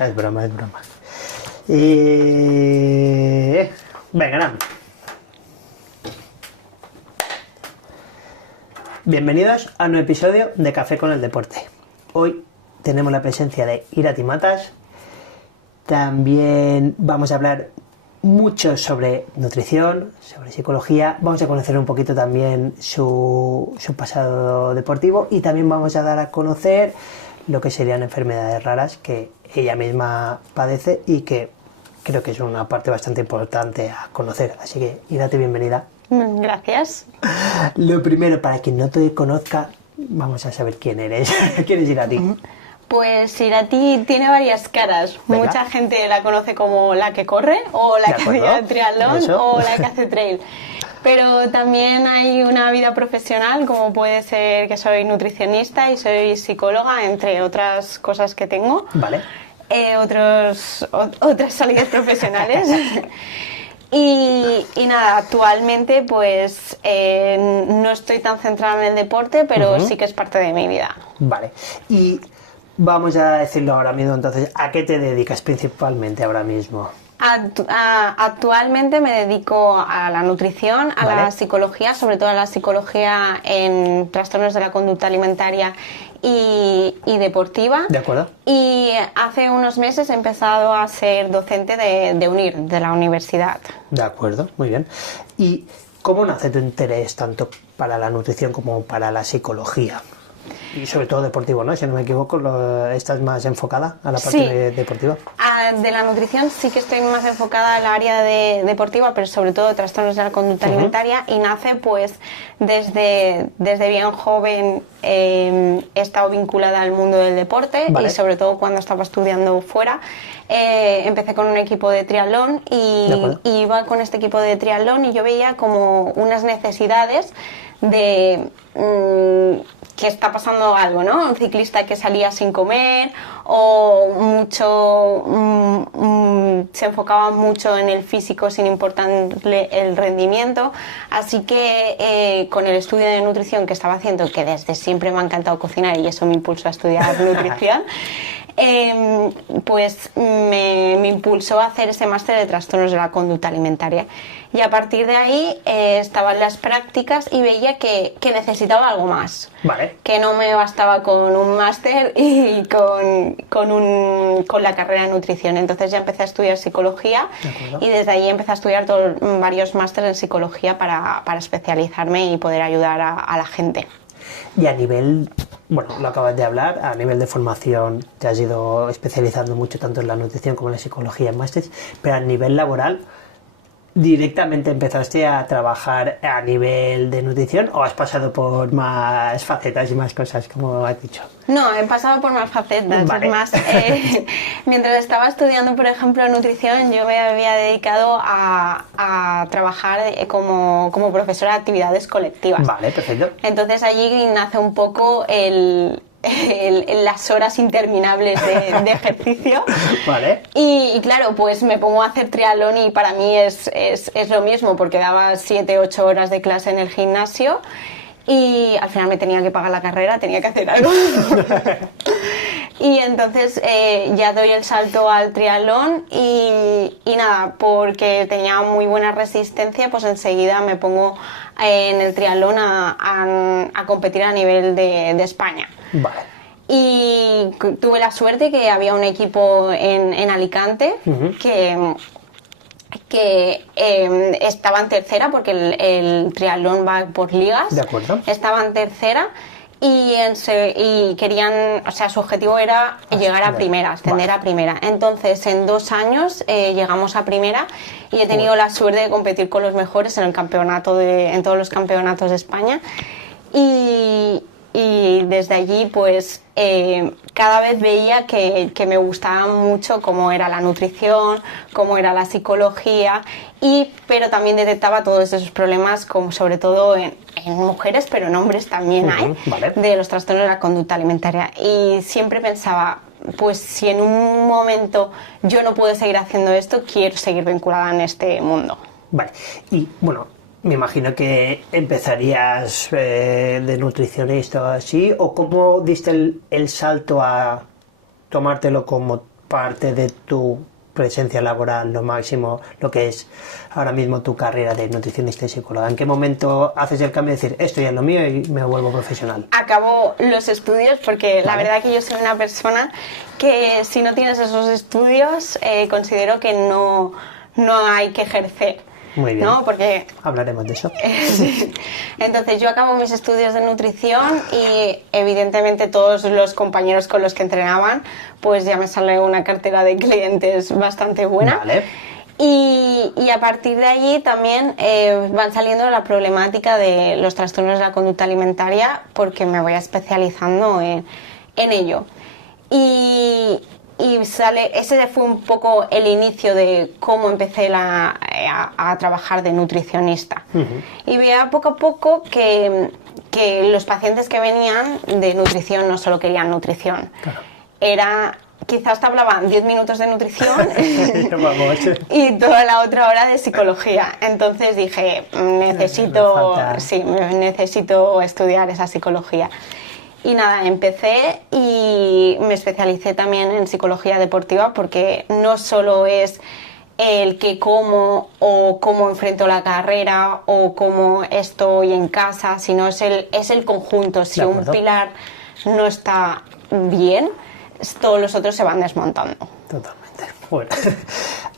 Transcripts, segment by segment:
Es broma, es broma. Venga, nada. Bienvenidos a un nuevo episodio de Café con el Deporte. Hoy tenemos la presencia de Irati Matas. También vamos a hablar mucho sobre nutrición, sobre psicología. Vamos a conocer un poquito también su pasado deportivo y también vamos a dar a conocer lo que serían enfermedades raras que ella misma padece y que creo que es una parte bastante importante a conocer. Así que, Irati, bienvenida. Gracias. Lo primero, para quien no te conozca, vamos a saber quién eres. ¿Quién es Irati? Pues Irati tiene varias caras. Venga. Mucha gente la conoce como la que corre, o la De que acuerdo. hace triatlón, Eso. o la que hace trail. Pero también hay una vida profesional, como puede ser que soy nutricionista y soy psicóloga, entre otras cosas que tengo. Vale. Otras salidas profesionales. Y nada, actualmente pues no estoy tan centrada en el deporte, pero sí que es parte de mi vida. Vale. Y vamos a decirlo ahora mismo, entonces, ¿a qué te dedicas principalmente ahora mismo? Actualmente me dedico a la nutrición, a Vale. la psicología, sobre todo a la psicología en trastornos de la conducta alimentaria y deportiva. ¿De acuerdo? Y hace unos meses he empezado a ser docente de UNIR, de la universidad. De acuerdo, muy bien. ¿Y cómo nace tu interés tanto para la nutrición como para la psicología? Y sobre todo deportivo, ¿no? Si no me equivoco, estás más enfocada a la parte Sí. deportiva. De la nutrición sí que estoy más enfocada al área deportiva, pero sobre todo trastornos de la conducta alimentaria, y nace pues desde bien joven. He estado vinculada al mundo del deporte. Vale. Y sobre todo cuando estaba estudiando fuera. Empecé con un equipo de triatlón De acuerdo. y iba con este equipo de triatlón y yo veía como unas necesidades de que está pasando algo, ¿no? Un ciclista que salía sin comer o se enfocaba mucho en el físico sin importarle el rendimiento. Así que con el estudio de nutrición que estaba haciendo, que desde siempre me ha encantado cocinar y eso me impulsó a estudiar nutrición, pues me impulsó a hacer ese máster de trastornos de la conducta alimentaria. Y a partir de ahí estaban las prácticas y veía que necesitaba algo más. Vale. Que no me bastaba con un máster y con la carrera de nutrición. Entonces ya empecé a estudiar psicología De acuerdo. y desde ahí empecé a estudiar varios másteres en psicología para especializarme y poder ayudar a la gente. Y a nivel, bueno, lo acabas de hablar, a nivel de formación te has ido especializando mucho tanto en la nutrición como en la psicología en másteres, pero a nivel laboral, ¿directamente empezaste a trabajar a nivel de nutrición o has pasado por más facetas y más cosas, como has dicho? No, he pasado por más facetas. Vale. Es más, mientras estaba estudiando, por ejemplo, nutrición, yo me había dedicado a trabajar como profesora de actividades colectivas. Vale, perfecto. Entonces allí nace un poco las horas interminables de ejercicio. Vale. Y claro, pues me pongo a hacer triatlón y para mí es lo mismo, porque daba 7-8 horas de clase en el gimnasio y al final me tenía que pagar la carrera, tenía que hacer algo. Y entonces ya doy el salto al triatlón y nada, porque tenía muy buena resistencia, pues enseguida me pongo en el triatlón a competir a nivel de España. Vale. Y tuve la suerte que había un equipo en Alicante que estaba en tercera, porque el triatlón va por ligas. De acuerdo. Estaba en tercera y querían, o sea, su objetivo era llegar a primera, ascender a primera. Entonces, en 2 años llegamos a primera y he tenido la suerte de competir con los mejores en el campeonato en todos los campeonatos de España. Y desde allí, pues, cada vez veía que me gustaba mucho cómo era la nutrición, cómo era la psicología, pero también detectaba todos esos problemas, como sobre todo en mujeres, pero en hombres también hay, vale. de los trastornos de la conducta alimentaria. Y siempre pensaba, pues si en un momento yo no puedo seguir haciendo esto, quiero seguir vinculada en este mundo. Vale. Y bueno, me imagino que empezarías de nutricionista o así, o cómo diste el salto a tomártelo como parte de tu presencia laboral, lo máximo, lo que es ahora mismo tu carrera de nutricionista y psicóloga? ¿En qué momento haces el cambio de decir, esto ya es lo mío y me vuelvo profesional? Acabo los estudios porque la verdad que yo soy una persona que si no tienes esos estudios considero que no hay que ejercer. Muy bien. ¿No? Porque hablaremos de eso. Sí. Entonces yo acabo mis estudios de nutrición y evidentemente todos los compañeros con los que entrenaban, pues ya me sale una cartera de clientes bastante buena. Vale. Y a partir de allí también van saliendo la problemática de los trastornos de la conducta alimentaria porque me voy especializando en ello. Y ese fue un poco el inicio de cómo empecé a trabajar de nutricionista. Y veía poco a poco que los pacientes que venían de nutrición no solo querían nutrición. Claro. Quizás te hablaban 10 minutos de nutrición y toda la otra hora de psicología. Entonces dije, necesito estudiar esa psicología. Y nada, empecé y me especialicé también en psicología deportiva porque no solo es el que como o cómo enfrento la carrera o cómo estoy en casa, sino es el conjunto. Si un pilar no está bien, todos los otros se van desmontando. Totalmente. Bueno,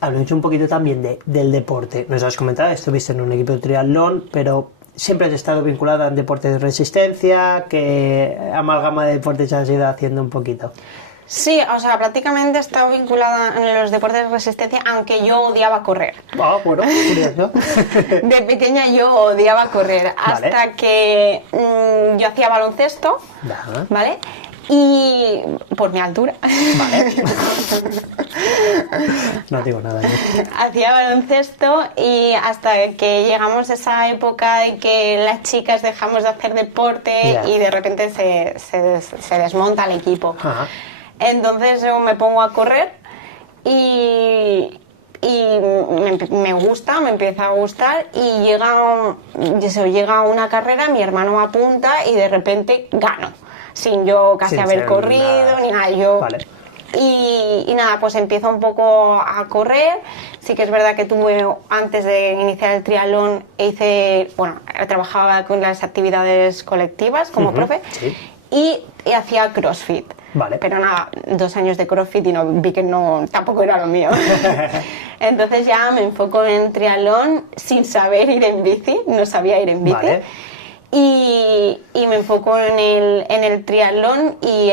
hablemos un poquito también del deporte. Nos has comentado, estuviste en un equipo de triatlón, pero siempre has estado vinculada en deportes de resistencia. ¿Qué amalgama de deportes has ido haciendo un poquito? Sí, o sea, prácticamente he estado vinculada en los deportes de resistencia, aunque yo odiaba correr. Ah, bueno, curioso. De pequeña yo odiaba correr, hasta que yo hacía baloncesto, ¿vale? Y por mi altura. Vale. No digo nada. Hacía baloncesto y hasta que llegamos a esa época de que las chicas dejamos de hacer deporte y de repente se desmonta el equipo. Ajá. Entonces yo me pongo a correr y me gusta, me empieza a gustar y llega una carrera, mi hermano me apunta y de repente gano. Sin yo casi haber corrido ni nada. Vale. Y nada, pues empiezo un poco a correr. Sí que es verdad que antes de iniciar el triatlón, trabajaba con las actividades colectivas como profe y hacía CrossFit. Vale. Pero nada, 2 años de CrossFit y vi que tampoco era lo mío. Entonces ya me enfoco en triatlón sin saber ir en bici, no sabía ir en bici. Vale. Y me enfoco en el triatlón y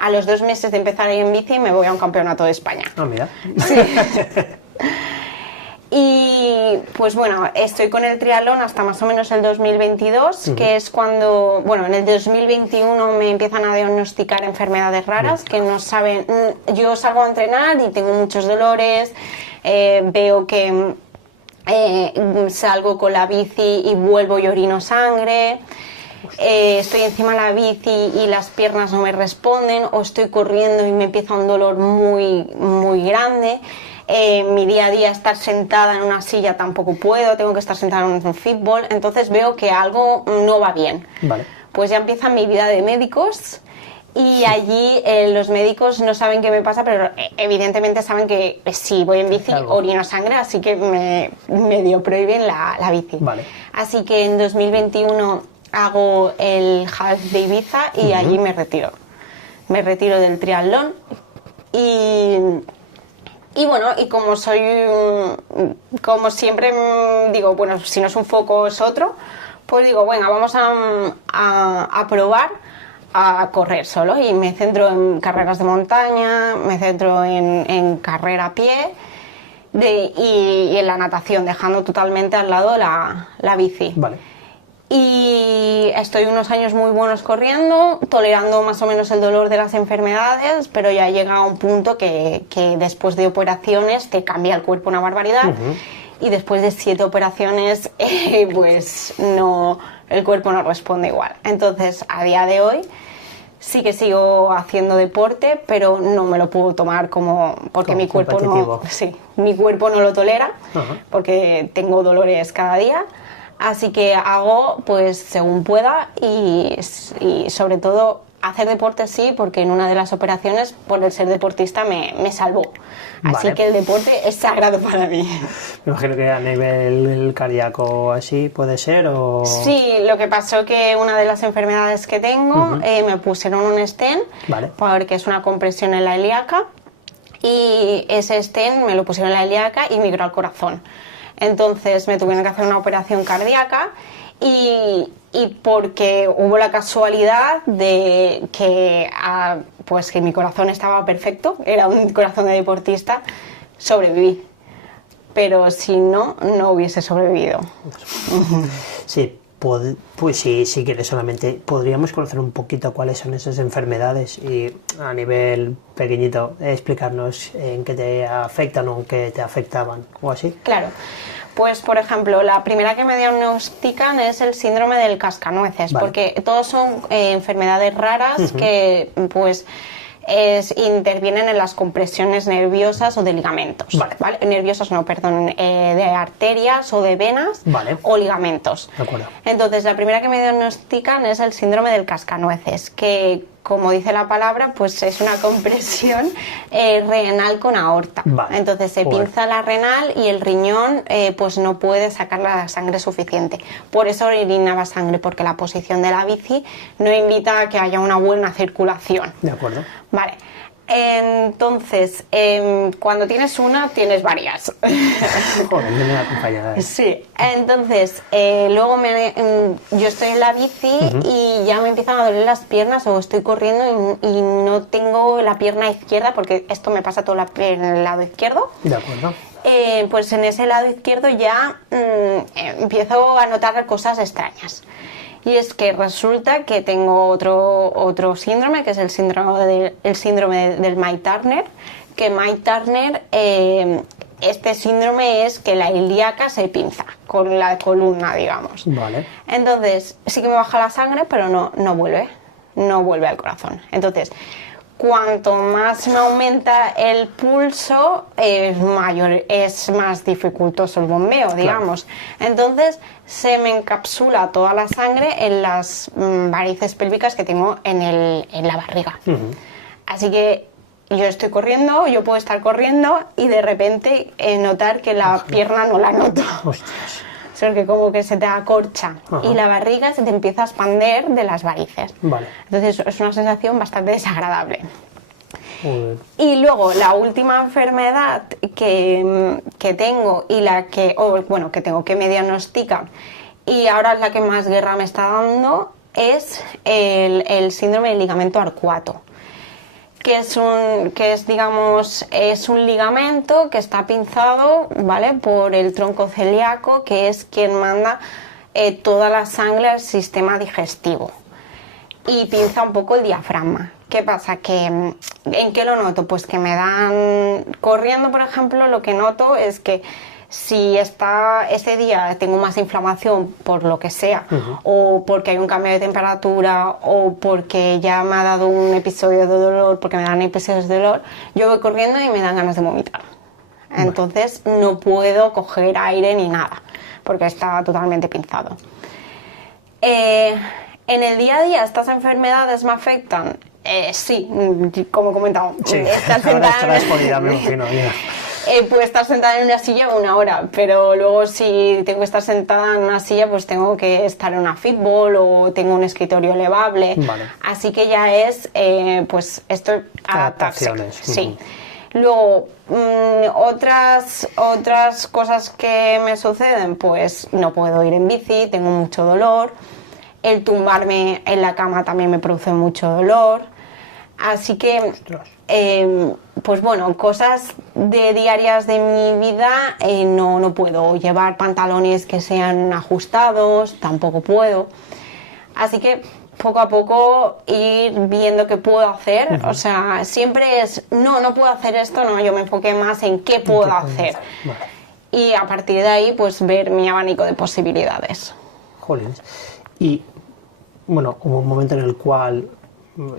a los 2 meses de empezar a ir en bici me voy a un campeonato de España. Ah, mira. Sí. Y pues bueno, estoy con el triatlón hasta más o menos el 2022, que es cuando, en el 2021 me empiezan a diagnosticar enfermedades raras que no saben. Yo salgo a entrenar y tengo muchos dolores, veo que salgo con la bici y vuelvo y orino sangre, estoy encima de la bici y las piernas no me responden, o estoy corriendo y me empieza un dolor muy, muy grande. Mi día a día estar sentada en una silla tampoco puedo, tengo que estar sentada en un fútbol, entonces veo que algo no va bien. Vale. Pues ya empieza mi vida de médicos. Y allí los médicos no saben qué me pasa, pero evidentemente saben que si voy en bici orino sangre, así que me medio prohíben la bici. Vale. Así que en 2021 hago el Half de Ibiza y allí me retiro. Me retiro del triatlón y bueno, y como siempre digo, si no es un foco es otro, pues digo, vamos a probar a correr solo y me centro en carreras de montaña, me centro en carrera a pie y en la natación, dejando totalmente al lado la bici. Vale. Y estoy unos años muy buenos corriendo, tolerando más o menos el dolor de las enfermedades, pero ya llega a un punto que después de operaciones te cambia el cuerpo una barbaridad y después de 7 operaciones pues el cuerpo no responde igual. Entonces a día de hoy sí que sigo haciendo deporte, pero no me lo puedo tomar porque mi cuerpo mi cuerpo no lo tolera, porque tengo dolores cada día. Así que hago pues según pueda y sobre todo hacer deporte sí, porque en una de las operaciones, por el ser deportista, me salvó. Así Vale. que el deporte es sagrado para mí. Me imagino que a nivel cardíaco así puede ser, o... Sí, lo que pasó que una de las enfermedades que tengo, me pusieron un stent, Vale. porque es una compresión en la ilíaca, y ese stent me lo pusieron en la ilíaca y migró al corazón. Entonces me tuvieron que hacer una operación cardíaca y porque hubo la casualidad de que, pues que mi corazón estaba perfecto, era un corazón de deportista, sobreviví. Pero si no, no hubiese sobrevivido. Sí, pues sí, si quieres solamente podríamos conocer un poquito cuáles son esas enfermedades y a nivel pequeñito explicarnos en qué te afectan o en qué te afectaban o así. Claro. Pues, por ejemplo, la primera que me diagnostican es el síndrome del cascanueces, Vale. porque todos son enfermedades raras que, pues, intervienen en las compresiones nerviosas o de ligamentos. Vale. Nerviosas no, perdón, de arterias o de venas Vale. o ligamentos. De acuerdo. Entonces, la primera que me diagnostican es el síndrome del cascanueces, que, como dice la palabra, pues es una compresión renal con aorta. Vale. Entonces se Joder. pinza la renal y el riñón pues no puede sacar la sangre suficiente. Por eso orinaba sangre, porque la posición de la bici no invita a que haya una buena circulación. De acuerdo. Vale. Entonces, cuando tienes una, tienes varias. Joder, viene acompañada. Sí, entonces luego yo estoy en la bici y ya me empiezan a doler las piernas o estoy corriendo y no tengo la pierna izquierda, porque esto me pasa todo en el lado izquierdo. De acuerdo. Pues en ese lado izquierdo ya empiezo a notar cosas extrañas. Y es que resulta que tengo otro síndrome, que es el síndrome del May-Turner, que May-Turner, este síndrome es que la ilíaca se pinza con la columna, digamos. Vale. Entonces, sí que me baja la sangre, pero no vuelve al corazón. Entonces, cuanto más me aumenta el pulso, es más dificultoso el bombeo, digamos. Entonces, se me encapsula toda la sangre en las varices pélvicas que tengo en la barriga. Así que yo estoy corriendo, yo puedo estar corriendo y de repente notar que la pierna no la noto. Hostias. Porque como que se te acorcha y la barriga se te empieza a expander de las varices. Vale. Entonces es una sensación bastante desagradable. Joder. Y luego la última enfermedad que tengo y que me diagnostican, y ahora es la que más guerra me está dando, es el síndrome del ligamento arcuato, que es un ligamento que está pinzado, ¿vale?, por el tronco celíaco, que es quien manda toda la sangre al sistema digestivo, y pinza un poco el diafragma. ¿Qué pasa? ¿En qué lo noto? Pues que me dan... Corriendo, por ejemplo, lo que noto es que si ese día tengo más inflamación por lo que sea, o porque hay un cambio de temperatura, o porque ya me ha dado un episodio de dolor, porque me dan episodios de dolor, yo voy corriendo y me dan ganas de vomitar. Entonces no puedo coger aire ni nada, porque está totalmente pinzado. En el día a día, ¿estas enfermedades me afectan? Sí, como he comentado. Sí, Estar ahora sentada estarás jodida, me imagino. Mira. puedo estar sentada en una silla 1 hora, pero luego si tengo que estar sentada en una silla, pues tengo que estar en una fitball o tengo un escritorio elevable. Vale. Así que ya es, pues esto adaptarse. Adaptaciones. Sí. Luego, otras cosas que me suceden, pues no puedo ir en bici, tengo mucho dolor. El tumbarme en la cama también me produce mucho dolor. Así que, pues bueno, cosas diarias de mi vida, no puedo llevar pantalones que sean ajustados, tampoco puedo. Así que poco a poco ir viendo qué puedo hacer. O sea, siempre es, no puedo hacer esto, no, yo me enfoqué más en qué puedo hacer. Vale. Y a partir de ahí, pues ver mi abanico de posibilidades. Jolines. Y, bueno, hubo un momento en el cual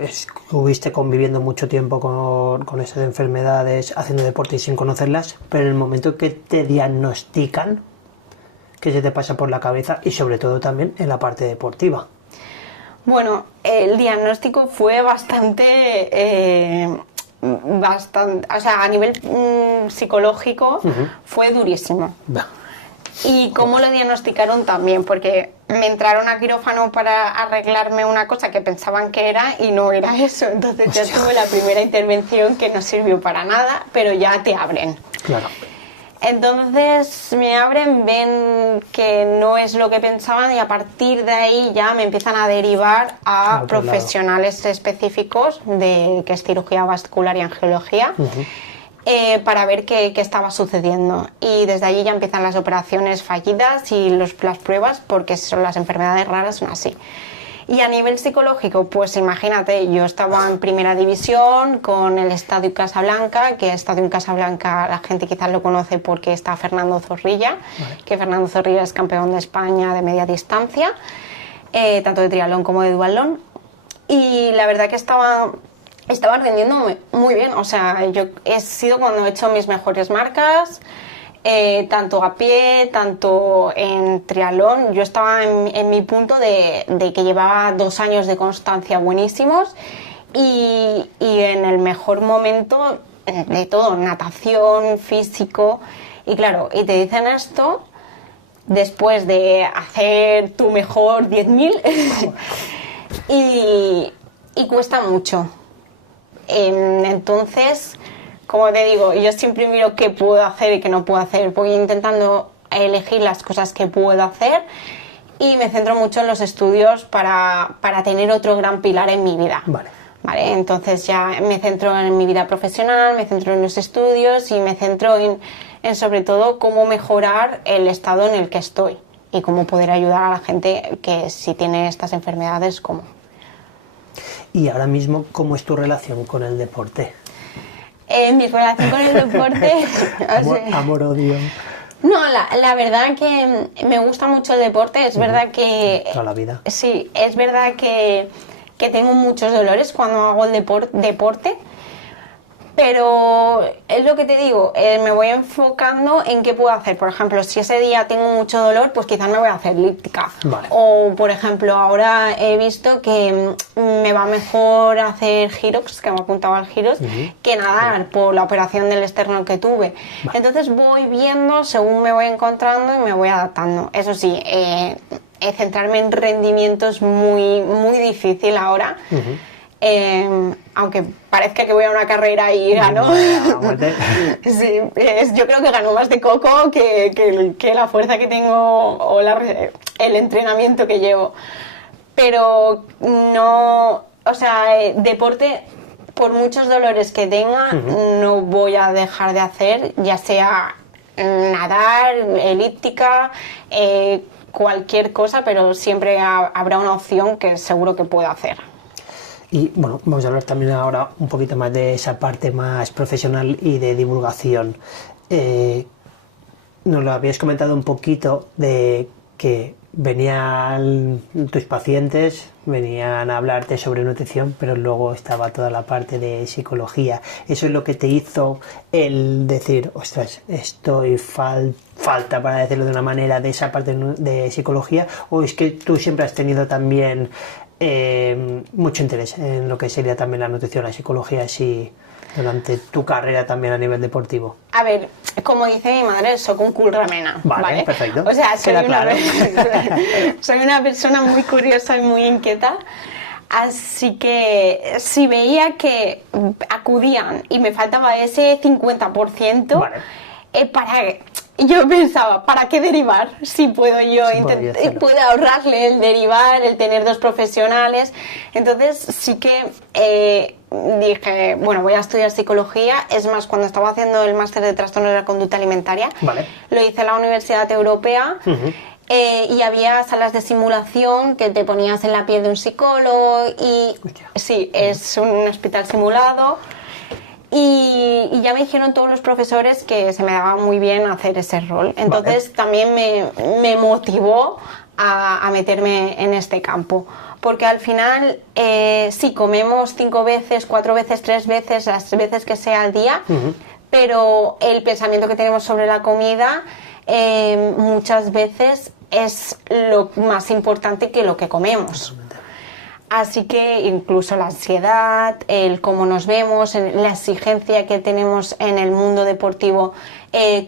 estuviste conviviendo mucho tiempo con esas enfermedades, haciendo deporte y sin conocerlas, pero en el momento que te diagnostican, ¿qué se te pasa por la cabeza? Y sobre todo también en la parte deportiva. Bueno, el diagnóstico fue bastante, o sea, a nivel psicológico fue durísimo. Y cómo lo diagnosticaron también, porque me entraron a quirófano para arreglarme una cosa que pensaban que era y no era eso. Entonces ya tuve la primera intervención que no sirvió para nada, pero ya te abren. Claro. Entonces me abren, ven que no es lo que pensaban y a partir de ahí ya me empiezan a derivar a profesionales específicos de que es cirugía vascular y angiología. Para ver qué estaba sucediendo, y desde allí ya empiezan las operaciones fallidas y las pruebas, porque son las enfermedades raras son así. Y a nivel psicológico, pues imagínate, yo estaba en primera división con el Estadio Casablanca, que Estadio Casablanca la gente quizás lo conoce porque está Fernando Zorrilla, que Fernando Zorrilla es campeón de España de media distancia, tanto de triatlón como de duatlón, y la verdad que estaba rindiendo muy bien. O sea, yo he sido cuando he hecho mis mejores marcas, tanto a pie, tanto en triatlón. Yo estaba en mi punto de que llevaba 2 años de constancia buenísimos y en el mejor momento de todo, natación, físico. Y claro, y te dicen esto después de hacer tu mejor 10.000 y cuesta mucho. Entonces, como te digo, yo siempre miro qué puedo hacer y qué no puedo hacer. Voy intentando elegir las cosas que puedo hacer y me centro mucho en los estudios para tener otro gran pilar en mi vida. Vale, entonces ya me centro en mi vida profesional, me centro en los estudios y me centro en sobre todo cómo mejorar el estado en el que estoy y cómo poder ayudar a la gente que si tiene estas enfermedades, cómo. Y ahora mismo, ¿cómo es tu relación con el deporte? Mi relación con el deporte... Amor-odio. No, la verdad que me gusta mucho el deporte. Es verdad que... Toda la vida. Sí, es verdad que tengo muchos dolores cuando hago el deporte. Pero es lo que te digo, me voy enfocando en qué puedo hacer. Por ejemplo, si ese día tengo mucho dolor, pues quizás me voy a hacer elíptica. Vale. O, por ejemplo, ahora he visto que me va mejor hacer giros, que me he apuntado al giros, que nadar por la operación del esternón que tuve. Vale. Entonces voy viendo según me voy encontrando y me voy adaptando. Eso sí, centrarme en rendimiento es muy, muy difícil ahora. Aunque parezca que voy a una carrera y gano. Sí, yo creo que gano más de coco que la fuerza que tengo o el entrenamiento que llevo. Pero no, o sea, deporte, por muchos dolores que tenga, no voy a dejar de hacer, ya sea nadar, elíptica, cualquier cosa, pero siempre habrá una opción que seguro que puedo hacer. Y bueno, vamos a hablar también ahora un poquito más de esa parte más profesional y de divulgación. Nos lo habías comentado un poquito de que venían tus pacientes, venían a hablarte sobre nutrición, pero luego estaba toda la parte de psicología. ¿Eso es lo que te hizo el decir, ostras, estoy falta, para decirlo de una manera, de esa parte de psicología? ¿O es que tú siempre has tenido también mucho interés en lo que sería también la nutrición, la psicología, así durante tu carrera también a nivel deportivo? A ver, como dice mi madre, soy un cul ramena. Vale, perfecto. O sea, soy una persona muy curiosa y muy inquieta. Así que si veía que acudían y me faltaba ese 50%, vale, yo pensaba, ¿para qué derivar? Si puedo yo puedo ahorrarle el derivar, el tener 2 profesionales. Entonces sí que dije, bueno, voy a estudiar psicología. Es más, cuando estaba haciendo el máster de trastornos de la conducta alimentaria, vale, lo hice en la Universidad Europea. Y había salas de simulación que te ponías en la piel de un psicólogo y sí, es un hospital simulado. Y ya me dijeron todos los profesores que se me daba muy bien hacer ese rol. Entonces también me motivó a meterme en este campo. Porque al final, sí, comemos 5 veces, 4 veces, 3 veces, las veces que sea al día, pero el pensamiento que tenemos sobre la comida muchas veces es lo más importante que lo que comemos. Así que incluso la ansiedad, el cómo nos vemos, la exigencia que tenemos en el mundo deportivo,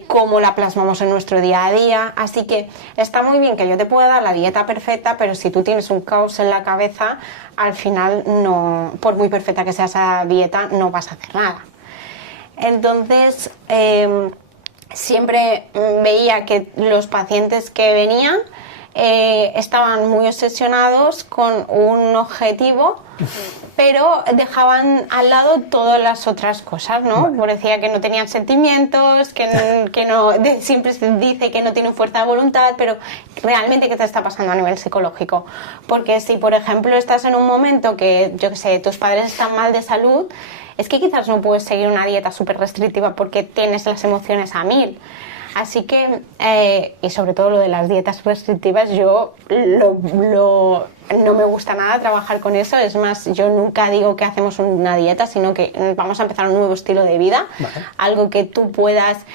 cómo la plasmamos en nuestro día a día. Así que está muy bien que yo te pueda dar la dieta perfecta, pero si tú tienes un caos en la cabeza, al final no, por muy perfecta que sea esa dieta, no vas a hacer nada. Entonces, siempre veía que los pacientes que venían estaban muy obsesionados con un objetivo, pero dejaban al lado todas las otras cosas, ¿no? Vale. Parecía que no tenían sentimientos, que no, siempre se dice que no tienen fuerza de voluntad, pero realmente ¿qué te está pasando a nivel psicológico? Porque si, por ejemplo, estás en un momento que, yo qué sé, tus padres están mal de salud, es que quizás no puedes seguir una dieta súper restrictiva porque tienes las emociones a 1000. Así que, y sobre todo lo de las dietas restrictivas, yo no me gusta nada trabajar con eso. Es más, yo nunca digo que hacemos una dieta, sino que vamos a empezar un nuevo estilo de vida. Vale. Algo que tú puedas,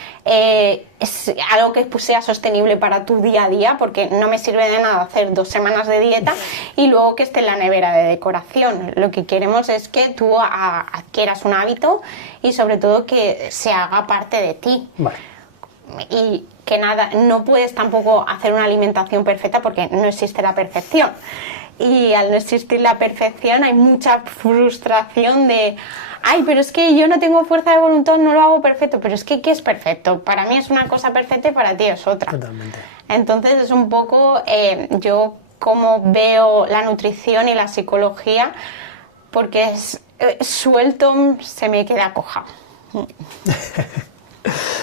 algo que sea sostenible para tu día a día, porque no me sirve de nada hacer 2 semanas de dieta y luego que esté en la nevera de decoración. Lo que queremos es que tú adquieras un hábito y sobre todo que se haga parte de ti. Vale. Y que nada, no puedes tampoco hacer una alimentación perfecta porque no existe la perfección. Y al no existir la perfección hay mucha frustración de, ay, pero es que yo no tengo fuerza de voluntad, no lo hago perfecto. Pero es que, ¿qué es perfecto? Para mí es una cosa perfecta y para ti es otra. Totalmente. Entonces es un poco yo como veo la nutrición y la psicología, porque suelto se me queda coja.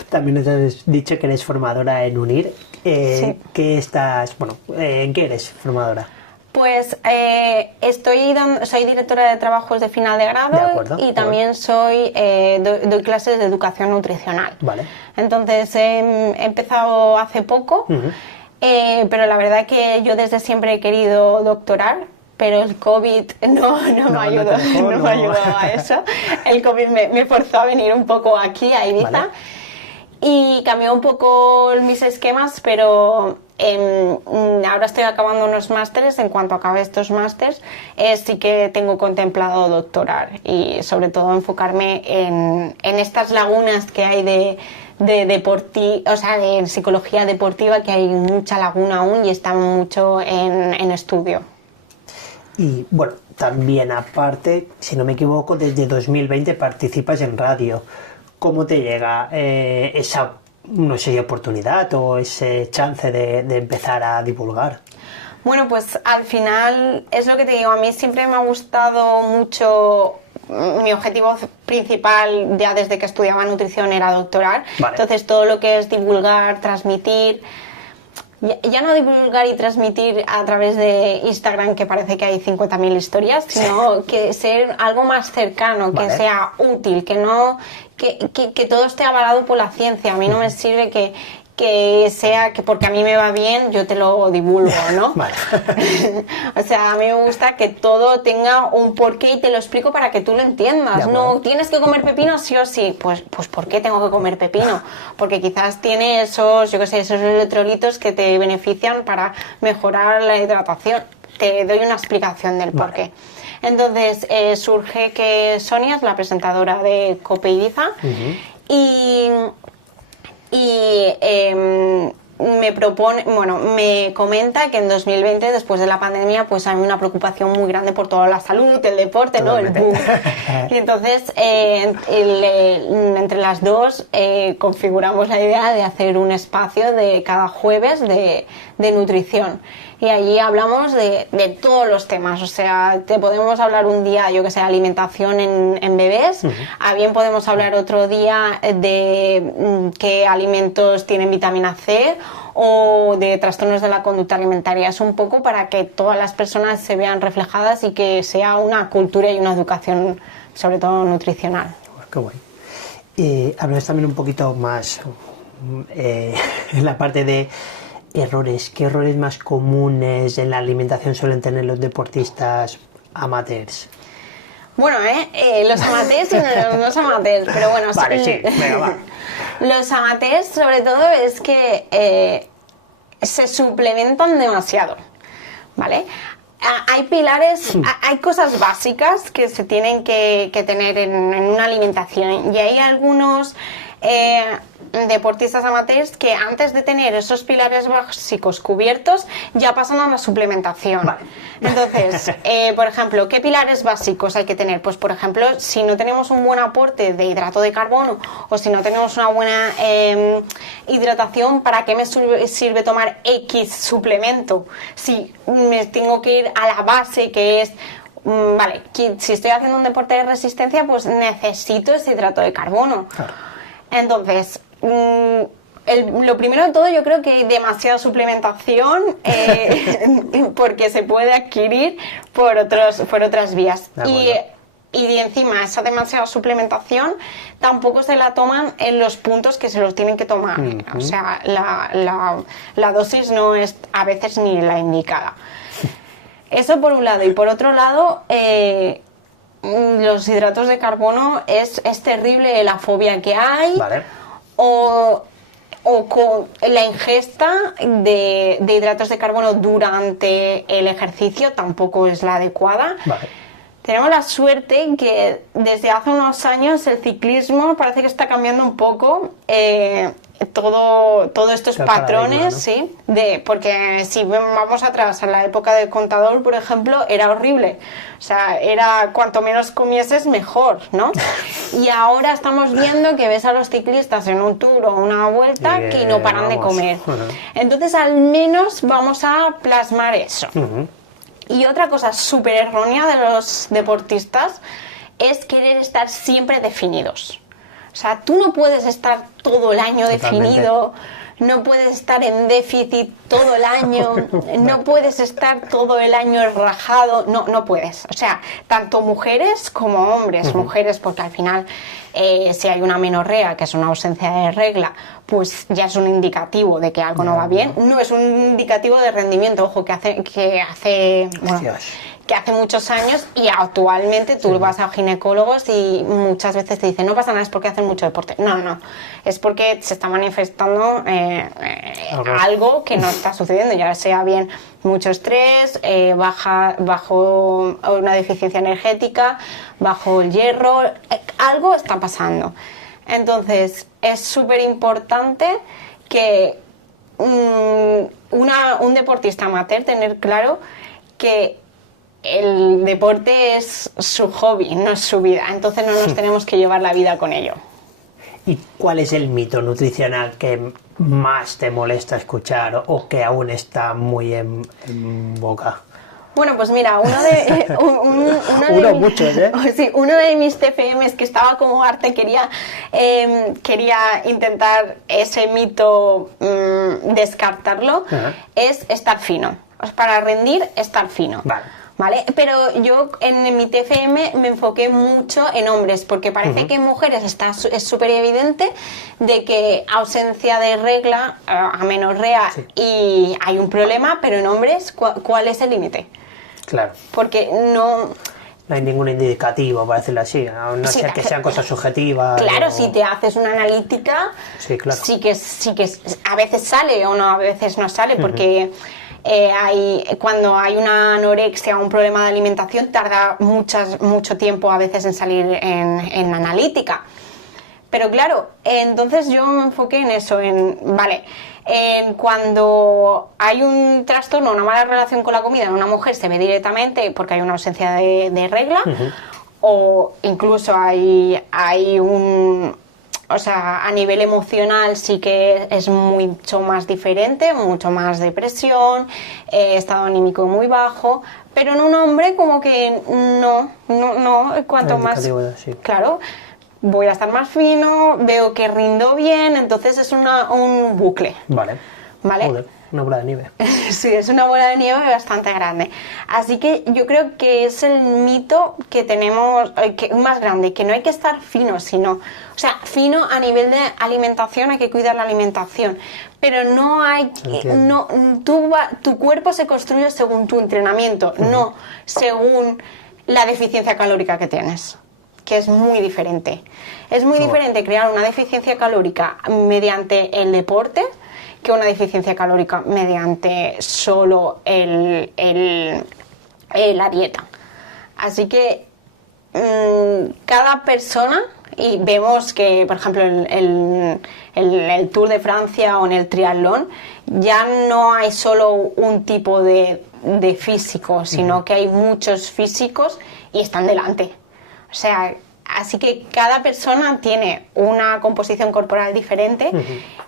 También nos has dicho que eres formadora en UNIR. Sí. ¿En qué eres formadora? Pues soy directora de trabajos de final de grado. De acuerdo, y también doy clases de educación nutricional. Vale. Entonces he empezado hace poco, pero la verdad que yo desde siempre he querido doctorar. Pero el COVID no me ayudó a eso. El COVID me forzó a venir un poco aquí, a Ibiza. Vale. Y cambió un poco mis esquemas, pero ahora estoy acabando unos másteres. En cuanto acabe estos másteres, sí que tengo contemplado doctorar y sobre todo enfocarme en estas lagunas que hay de psicología deportiva, que hay mucha laguna aún y está mucho en estudio. Y bueno, también aparte, si no me equivoco, desde 2020 participas en radio. ¿Cómo te llega esa, no sé, oportunidad o ese chance de empezar a divulgar? Bueno, pues al final es lo que te digo, a mí siempre me ha gustado mucho. Mi objetivo principal ya desde que estudiaba nutrición era doctorar. Vale. Entonces todo lo que es divulgar, transmitir, ya no divulgar y transmitir a través de Instagram, que parece que hay 50.000 historias, sino que ser algo más cercano, que sea útil, que todo esté avalado por la ciencia. A mí no me sirve que sea que porque a mí me va bien yo te lo divulgo, ¿no? Vale. O sea, a mí me gusta que todo tenga un porqué y te lo explico para que tú lo entiendas. No tienes que comer pepino sí o sí. Pues ¿por qué tengo que comer pepino? Porque quizás tiene esos electrolitos que te benefician para mejorar la hidratación. Te doy una explicación del porqué. Entonces surge que Sonia es la presentadora de COPE Ibiza me comenta que en 2020, después de la pandemia, pues hay una preocupación muy grande por toda la salud, el deporte, ¿no? El boom. Y entonces, entre las dos, configuramos la idea de hacer un espacio de cada jueves de nutrición. Y allí hablamos de todos los temas, o sea, te podemos hablar un día, yo que sé, alimentación en bebés, a bien podemos hablar otro día de qué alimentos tienen vitamina C o de trastornos de la conducta alimentaria. Es un poco para que todas las personas se vean reflejadas y que sea una cultura y una educación, sobre todo nutricional. Qué guay. Hablas también un poquito más en la parte de errores. ¿Qué errores más comunes en la alimentación suelen tener los deportistas amateurs? Bueno, los amateurs y los amateurs, pero bueno, vale, sí, venga, va. Los amateurs sobre todo es que se suplementan demasiado, ¿vale? hay pilares, hay cosas básicas que se tienen que tener en una alimentación, y hay algunos deportistas amateurs que antes de tener esos pilares básicos cubiertos ya pasan a la suplementación. Vale. Entonces, por ejemplo, ¿qué pilares básicos hay que tener? Pues, por ejemplo, si no tenemos un buen aporte de hidrato de carbono, o si no tenemos una buena hidratación, ¿para qué me sirve tomar X suplemento? Si me tengo que ir a la base, que es... Vale, si estoy haciendo un deporte de resistencia, pues necesito ese hidrato de carbono. Claro. Entonces, lo primero de todo, yo creo que hay demasiada suplementación porque se puede adquirir por otras vías. Y encima, esa demasiada suplementación tampoco se la toman en los puntos que se los tienen que tomar. O sea, la dosis no es a veces ni la indicada. Eso por un lado. Y por otro lado, los hidratos de carbono es terrible la fobia que hay. Vale. O con la ingesta de hidratos de carbono durante el ejercicio tampoco es la adecuada. Vale. Tenemos la suerte que desde hace unos años el ciclismo parece que está cambiando un poco todos estos patrones, ¿sí? Porque si vamos atrás, en la época del Contador, por ejemplo, era horrible. O sea, era cuanto menos comieses, mejor, ¿no? Y ahora estamos viendo que ves a los ciclistas en un tour o una vuelta que no paran de comer. Entonces, al menos vamos a plasmar eso. Y otra cosa súper errónea de los deportistas es querer estar siempre definidos. O sea, tú no puedes estar todo el año definido, no puedes estar en déficit todo el año, no puedes estar todo el año rajado, no puedes. O sea, tanto mujeres como hombres, mujeres porque al final si hay una menorrea, que es una ausencia de regla, pues ya es un indicativo de que algo no va bien. No es un indicativo de rendimiento, ojo, que hace muchos años, y actualmente tú vas a ginecólogos y muchas veces te dicen no pasa nada, es porque hacen mucho deporte. No, es porque se está manifestando algo que no está sucediendo, ya sea bien mucho estrés, bajo una deficiencia energética, bajo el hierro, algo está pasando. Entonces es súper importante que un deportista amateur tener claro que el deporte es su hobby, no es su vida. Entonces no nos tenemos que llevar la vida con ello. ¿Y cuál es el mito nutricional que más te molesta escuchar o que aún está muy en boca? Bueno, pues mira, uno de mis TFMs que estaba como arte quería intentar ese mito descartarlo, es estar fino. Para rendir, estar fino. ¿Vale? Pero yo en mi TFM me enfoqué mucho en hombres, porque parece que en mujeres es súper evidente de que ausencia de regla, amenorrea, y hay un problema, pero en hombres, ¿cuál es el límite? Claro. Porque no hay ningún indicativo, para decirlo así, no sí, sea que sean cosas subjetivas. Claro, si te haces una analítica, sí que a veces sale o no, a veces no sale, porque cuando hay una anorexia o un problema de alimentación tarda mucho tiempo a veces en salir en analítica. Pero claro, entonces yo me enfoqué en eso, cuando hay un trastorno, una mala relación con la comida en una mujer, se ve directamente porque hay una ausencia de regla, o incluso hay o sea, a nivel emocional sí que es mucho más diferente, mucho más depresión, estado anímico muy bajo, pero en un hombre como que no, cuanto más... Claro, voy a estar más fino, veo que rindo bien, entonces es un bucle. Vale. Joder, una bola de nieve. Sí, es una bola de nieve bastante grande. Así que yo creo que es el mito que tenemos más grande, que no hay que estar fino, sino... O sea, fino a nivel de alimentación, hay que cuidar la alimentación, pero no hay... tu cuerpo se construye según tu entrenamiento, no según la deficiencia calórica que tienes, que es muy diferente. Es muy diferente crear una deficiencia calórica mediante el deporte que una deficiencia calórica mediante solo el la dieta. Así que cada persona, y vemos que, por ejemplo, el Tour de Francia o en el triatlón, ya no hay solo un tipo de físico, sino que hay muchos físicos y están delante. O sea, así que cada persona tiene una composición corporal diferente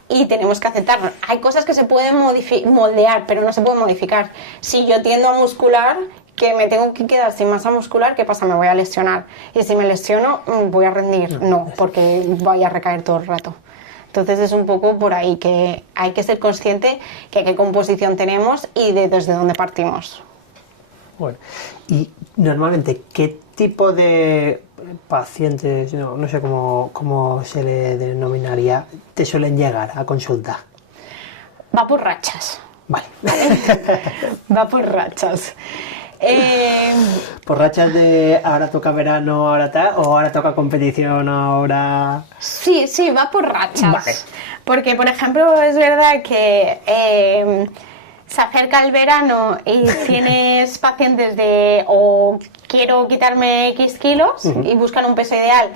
y tenemos que aceptarlo. Hay cosas que se pueden moldear, pero no se pueden modificar. Si yo tiendo a muscular, que me tengo que quedar sin masa muscular, ¿qué pasa? Me voy a lesionar. Y si me lesiono, ¿voy a rendir? No, porque voy a recaer todo el rato. Entonces es un poco por ahí que hay que ser consciente de qué composición tenemos y desde dónde partimos. Bueno, y normalmente, ¿qué tipo de pacientes, no sé cómo se le denominaría, te suelen llegar a consulta? Va por rachas. Vale. Va por rachas. ¿Por rachas de ahora toca verano, ahora tal, o ahora toca competición, ahora...? Sí, va por rachas. Vale. Porque, por ejemplo, es verdad que se acerca el verano y tienes pacientes o quiero quitarme X kilos y buscan un peso ideal,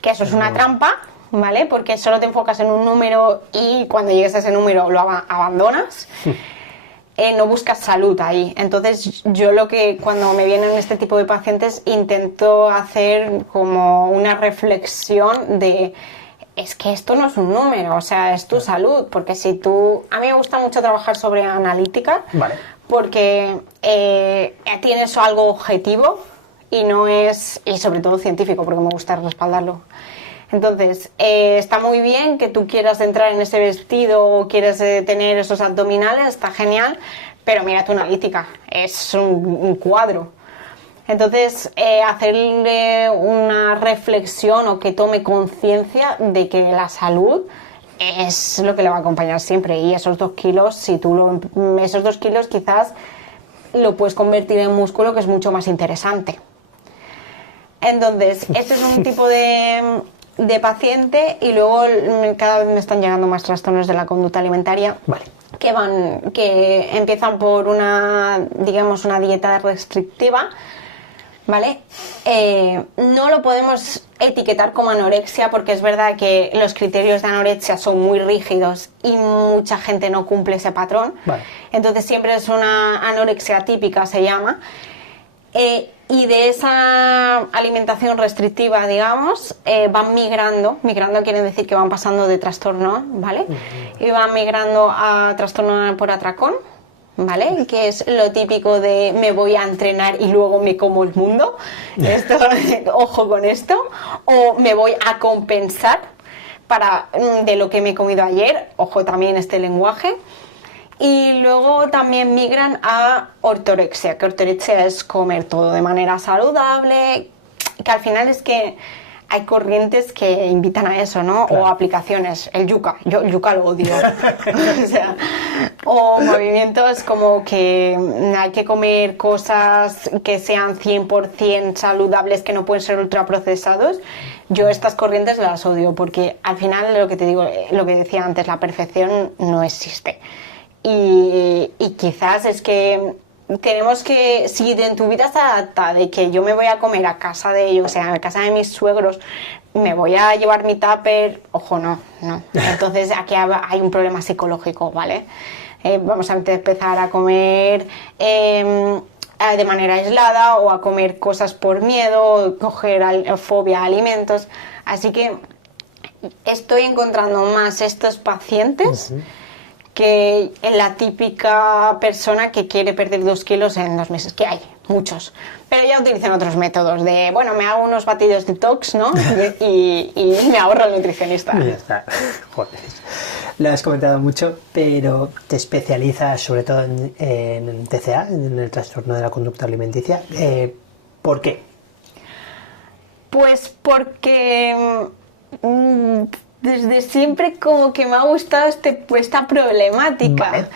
que eso es una trampa, ¿vale? Porque solo te enfocas en un número y cuando llegues a ese número lo abandonas. No buscas salud ahí. Entonces yo cuando me vienen este tipo de pacientes intento hacer como una reflexión de es que esto no es un número, o sea, es tu salud, porque a mí me gusta mucho trabajar sobre analítica, vale, porque tienes algo objetivo y sobre todo científico, porque me gusta respaldarlo. Entonces, está muy bien que tú quieras entrar en ese vestido o quieras tener esos abdominales, está genial, pero mira tu analítica, es un cuadro. Entonces, hacerle una reflexión o que tome conciencia de que la salud es lo que le va a acompañar siempre. Y esos 2 kilos, esos 2 kilos quizás lo puedes convertir en músculo, que es mucho más interesante. Entonces, este es un tipo de paciente, y luego cada vez me están llegando más trastornos de la conducta alimentaria. Vale. Que empiezan por una dieta restrictiva, ¿vale? No lo podemos etiquetar como anorexia, porque es verdad que los criterios de anorexia son muy rígidos y mucha gente no cumple ese patrón. Vale. Entonces siempre es una anorexia típica, se llama. Y de esa alimentación restrictiva, digamos, van migrando quiere decir que van pasando de trastorno, ¿vale? Y van migrando a trastorno por atracón, ¿vale? Que es lo típico de me voy a entrenar y luego me como el mundo. Esto, ojo con esto. O me voy a compensar de lo que me he comido ayer. Ojo también este lenguaje. Y luego también migran a ortorexia, que ortorexia es comer todo de manera saludable, que al final es que hay corrientes que invitan a eso, ¿no? Claro. O aplicaciones, el yuca, yo el yuca lo odio. O movimientos como que hay que comer cosas que sean 100% saludables, que no pueden ser ultraprocesados. Yo estas corrientes las odio, porque al final lo que te digo, lo que decía antes, la perfección no existe. Y quizás es que tenemos que, si en tu vida se adapta de que yo me voy a comer a casa de ellos, o sea, a casa de mis suegros, me voy a llevar mi tupper, ojo, no. Entonces aquí hay un problema psicológico, ¿vale? Vamos a empezar a comer de manera aislada o a comer cosas por miedo, coger fobia a alimentos. Así que estoy encontrando más estos pacientes que la típica persona que quiere perder 2 kilos en 2 meses, que hay muchos, pero ya utilizan otros métodos de, bueno, me hago unos batidos detox, ¿no? y me ahorro el nutricionista. Ya está. Joder. Lo has comentado mucho, pero te especializas sobre todo en TCA, en el trastorno de la conducta alimenticia. ¿Por qué? Pues porque desde siempre como que me ha gustado esta problemática. Vale.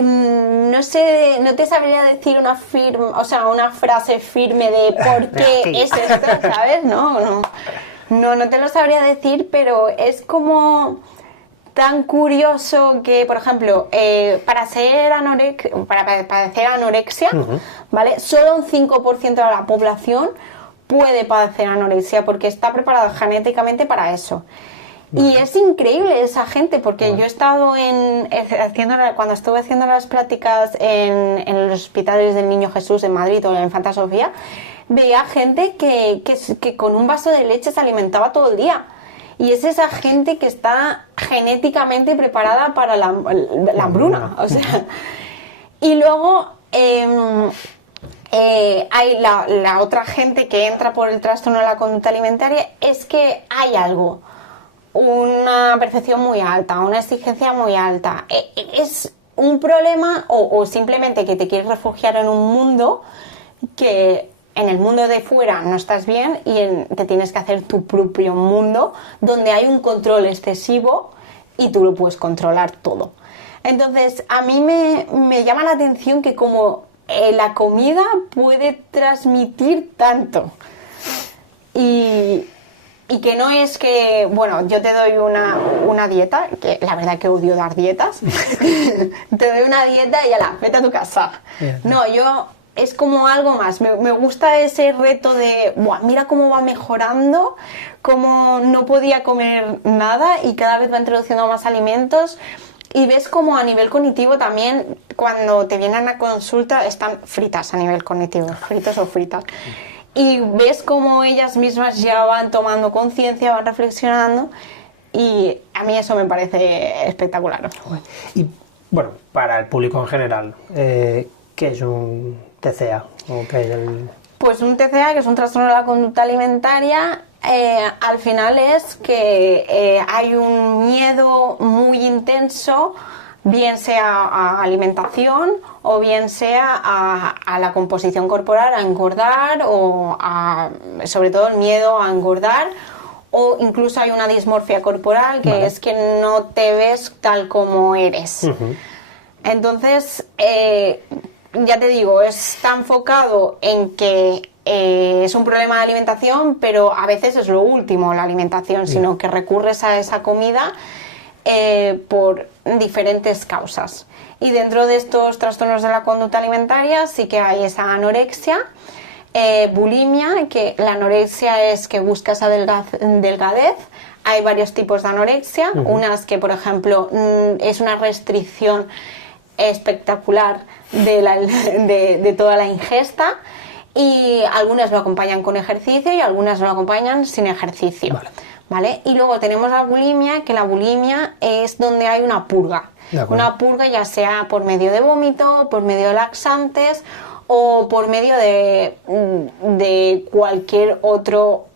No sé, no te sabría decir una frase firme de por qué es esto, ¿sabes? No te lo sabría decir, pero es como tan curioso que, por ejemplo, para padecer anorexia, ¿vale? Solo un 5% de la población puede padecer anorexia porque está preparada genéticamente para eso. Y es increíble esa gente, porque yo he estado cuando estuve haciendo las prácticas en los hospitales del Niño Jesús de Madrid o la Infanta Sofía, veía gente que con un vaso de leche se alimentaba todo el día. Y es esa gente que está genéticamente preparada para la hambruna. O sea, y luego hay la otra gente que entra por el trastorno de la conducta alimentaria, es que hay algo. Una percepción muy alta, una exigencia muy alta. Es un problema o simplemente que te quieres refugiar en un mundo que en el mundo de fuera no estás bien y te tienes que hacer tu propio mundo donde hay un control excesivo y tú lo puedes controlar todo. Entonces, a mí me llama la atención que como la comida puede transmitir tanto y que no es que, bueno, yo te doy una dieta, que la verdad que odio dar dietas, te doy una dieta y ala, vete a tu casa. No, es como algo más, me gusta ese reto de, buah, mira cómo va mejorando, cómo no podía comer nada y cada vez va introduciendo más alimentos. Y ves como a nivel cognitivo también, cuando te vienen a consulta, están fritas a nivel cognitivo, fritos o fritas. Y ves como ellas mismas ya van tomando conciencia, van reflexionando, y a mí eso me parece espectacular. Y bueno, para el público en general, ¿qué es un TCA? ¿O qué es Pues un TCA, que es un trastorno de la conducta alimentaria, al final es que hay un miedo muy intenso, bien sea a alimentación o bien sea a la composición corporal, a engordar o sobre todo el miedo a engordar, o incluso hay una dismorfia corporal que es que no te ves tal como eres. Entonces, ya te digo, está enfocado en que es un problema de alimentación, pero a veces es lo último la alimentación, sino que recurres a esa comida por diferentes causas. Y dentro de estos trastornos de la conducta alimentaria sí que hay esa anorexia, bulimia, que la anorexia es que buscas esa delgadez. Hay varios tipos de anorexia, unas que, por ejemplo, es una restricción espectacular de toda la ingesta, y algunas lo acompañan con ejercicio y algunas lo acompañan sin ejercicio. ¿Vale? Y luego tenemos la bulimia, que la bulimia es donde hay una purga. Una purga ya sea por medio de vómito, por medio de laxantes o por medio de cualquier otro,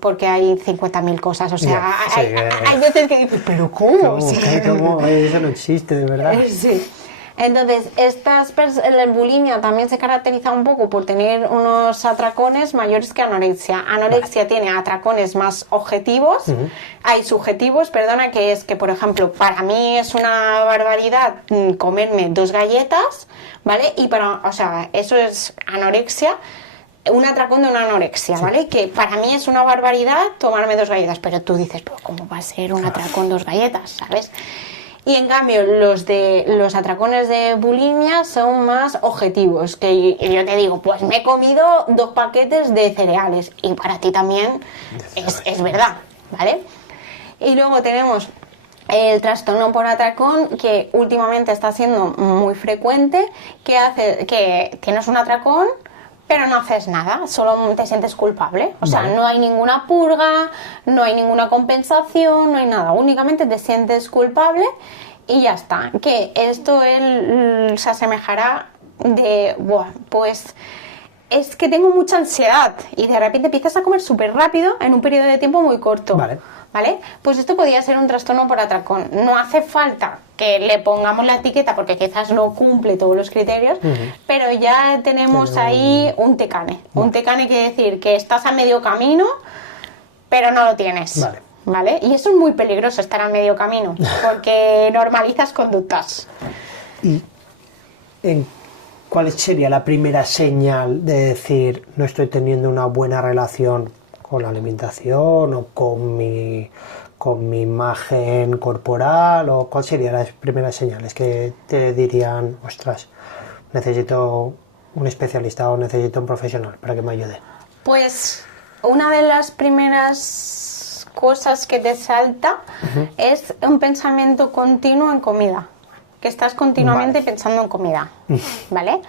porque hay 50.000 cosas. O sea, hay veces que dices, ¿pero cómo? ¿Cómo? Eso no existe, de verdad. Sí. Entonces, la bulimia también se caracteriza un poco por tener unos atracones mayores que anorexia. Anorexia tiene atracones más objetivos, hay subjetivos, perdona, que es que, por ejemplo, para mí es una barbaridad comerme 2 galletas, ¿vale? O sea, eso es anorexia, un atracón de una anorexia, ¿vale? Que para mí es una barbaridad tomarme 2 galletas, pero tú dices, ¿pero cómo va a ser un atracón 2 galletas, ¿sabes? Y en cambio los atracones de bulimia son más objetivos, que yo te digo, pues me he comido 2 paquetes de cereales, y para ti también es verdad, ¿vale? Y luego tenemos el trastorno por atracón, que últimamente está siendo muy frecuente, que hace que tienes un atracón pero no haces nada, solo te sientes culpable. O sea, no hay ninguna purga, no hay ninguna compensación, no hay nada. Únicamente te sientes culpable y ya está. Que esto se asemejará de, pues es que tengo mucha ansiedad y de repente empiezas a comer súper rápido en un periodo de tiempo muy corto. ¿Vale? Pues esto podría ser un trastorno por atracón. No hace falta que le pongamos la etiqueta porque quizás no cumple todos los criterios, pero ya tenemos ahí un tecane. Un tecane quiere decir que estás a medio camino, pero no lo tienes. ¿Vale? Y eso es muy peligroso, estar a medio camino, porque normalizas conductas. ¿Y cuál sería la primera señal de decir no estoy teniendo una buena relación con la alimentación o con con mi imagen corporal? ¿O cuáles serían las primeras señales que te dirían, ostras, necesito un especialista o necesito un profesional para que me ayude? Pues una de las primeras cosas que te salta es un pensamiento continuo en comida, que estás continuamente pensando en comida, ¿vale?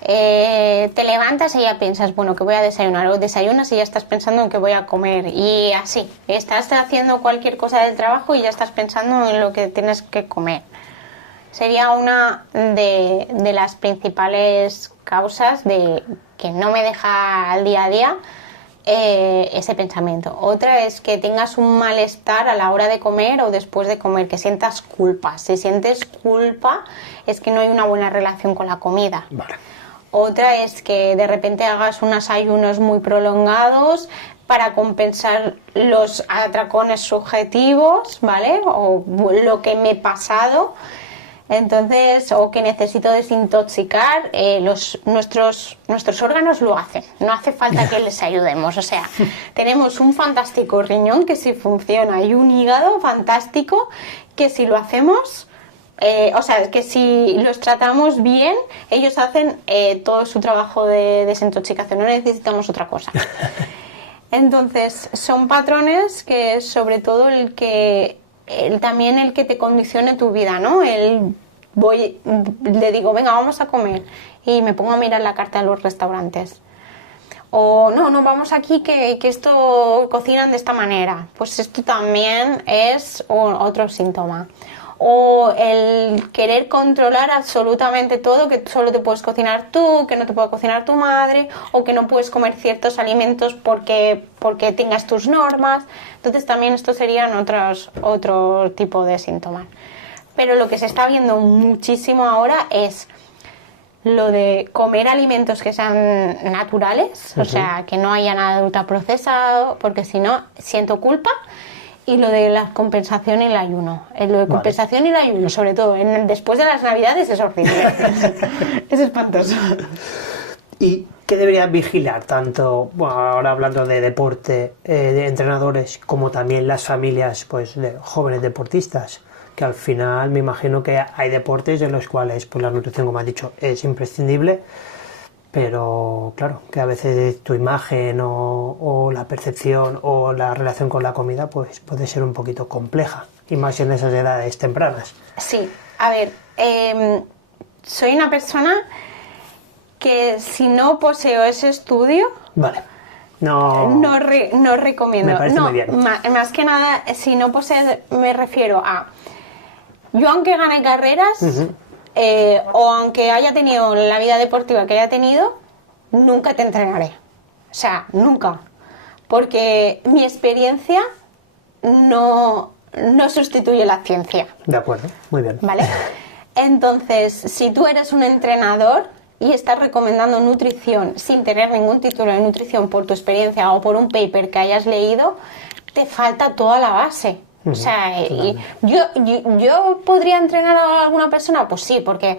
Te levantas y ya piensas, bueno, que voy a desayunar, o desayunas y ya estás pensando en que voy a comer, y así, estás haciendo cualquier cosa del trabajo y ya estás pensando en lo que tienes que comer. Sería una de las principales causas de que no me deja al día a día ese pensamiento. Otra es que tengas un malestar a la hora de comer o después de comer, que sientas culpa. Si sientes culpa es que no hay una buena relación con la comida. Vale. Otra es que de repente hagas unos ayunos muy prolongados para compensar los atracones subjetivos, ¿vale? O lo que me he pasado. Entonces, o que necesito desintoxicar, nuestros órganos lo hacen, no hace falta que les ayudemos. O sea, tenemos un fantástico riñón que sí funciona y un hígado fantástico que si lo hacemos, o sea, que si los tratamos bien, ellos hacen todo su trabajo de desintoxicación, no necesitamos otra cosa. Entonces, son patrones que sobre todo también el que te condicione tu vida, ¿no? Le digo, venga, vamos a comer, y me pongo a mirar la carta de los restaurantes. O no, vamos aquí que esto cocinan de esta manera. Pues esto también es otro síntoma. O el querer controlar absolutamente todo, que solo te puedes cocinar tú, que no te puede cocinar tu madre, o que no puedes comer ciertos alimentos porque tengas tus normas. Entonces también estos serían otro tipo de síntomas. Pero lo que se está viendo muchísimo ahora es lo de comer alimentos que sean naturales, o sea, que no haya nada de ultraprocesado, porque si no, siento culpa. Y lo de la compensación y el ayuno. Lo de compensación y el ayuno, sobre todo después de las Navidades, es horrible. Es espantoso. ¿Y qué deberían vigilar tanto, bueno, ahora hablando de deporte, de entrenadores, como también las familias, pues, de jóvenes deportistas? Que al final me imagino que hay deportes en los cuales, pues, la nutrición, como has dicho, es imprescindible, pero claro, que a veces tu imagen o la percepción o la relación con la comida, pues, puede ser un poquito compleja, y más en esas edades tempranas. Sí, a ver, soy una persona que si no poseo ese estudio, vale, no recomiendo. Me parece muy bien. Más que nada, si no poseo, me refiero a, yo aunque gane carreras, o aunque haya tenido la vida deportiva que haya tenido, nunca te entrenaré. O sea, nunca. Porque mi experiencia no sustituye la ciencia. De acuerdo, muy bien. ¿Vale? Entonces, si tú eres un entrenador y estás recomendando nutrición sin tener ningún título de nutrición por tu experiencia o por un paper que hayas leído, te falta toda la base. O sea, yo podría entrenar a alguna persona, pues sí, porque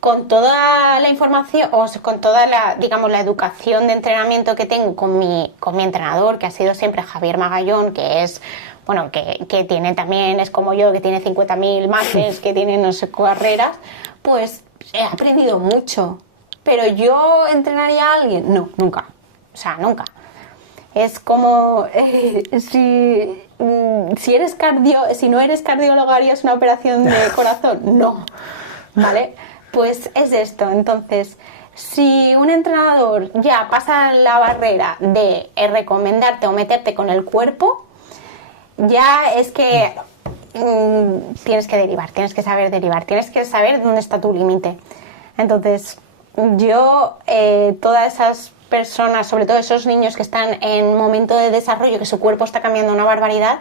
con toda la información, o con toda la, digamos, la educación de entrenamiento que tengo con mi entrenador, que ha sido siempre Javier Magallón, que es, bueno, que tiene también, es como yo, que tiene 50.000 másters, que tiene no sé carreras, pues he aprendido mucho. Pero yo entrenaría a alguien, no, nunca. O sea, nunca. Es como si no eres cardiólogo harías una operación de corazón, no, ¿vale? Pues es esto. Entonces, si un entrenador ya pasa la barrera de recomendarte o meterte con el cuerpo, ya es que tienes que derivar, tienes que saber derivar, tienes que saber dónde está tu límite. Entonces, yo, todas esas personas, sobre todo esos niños que están en momento de desarrollo, que su cuerpo está cambiando una barbaridad,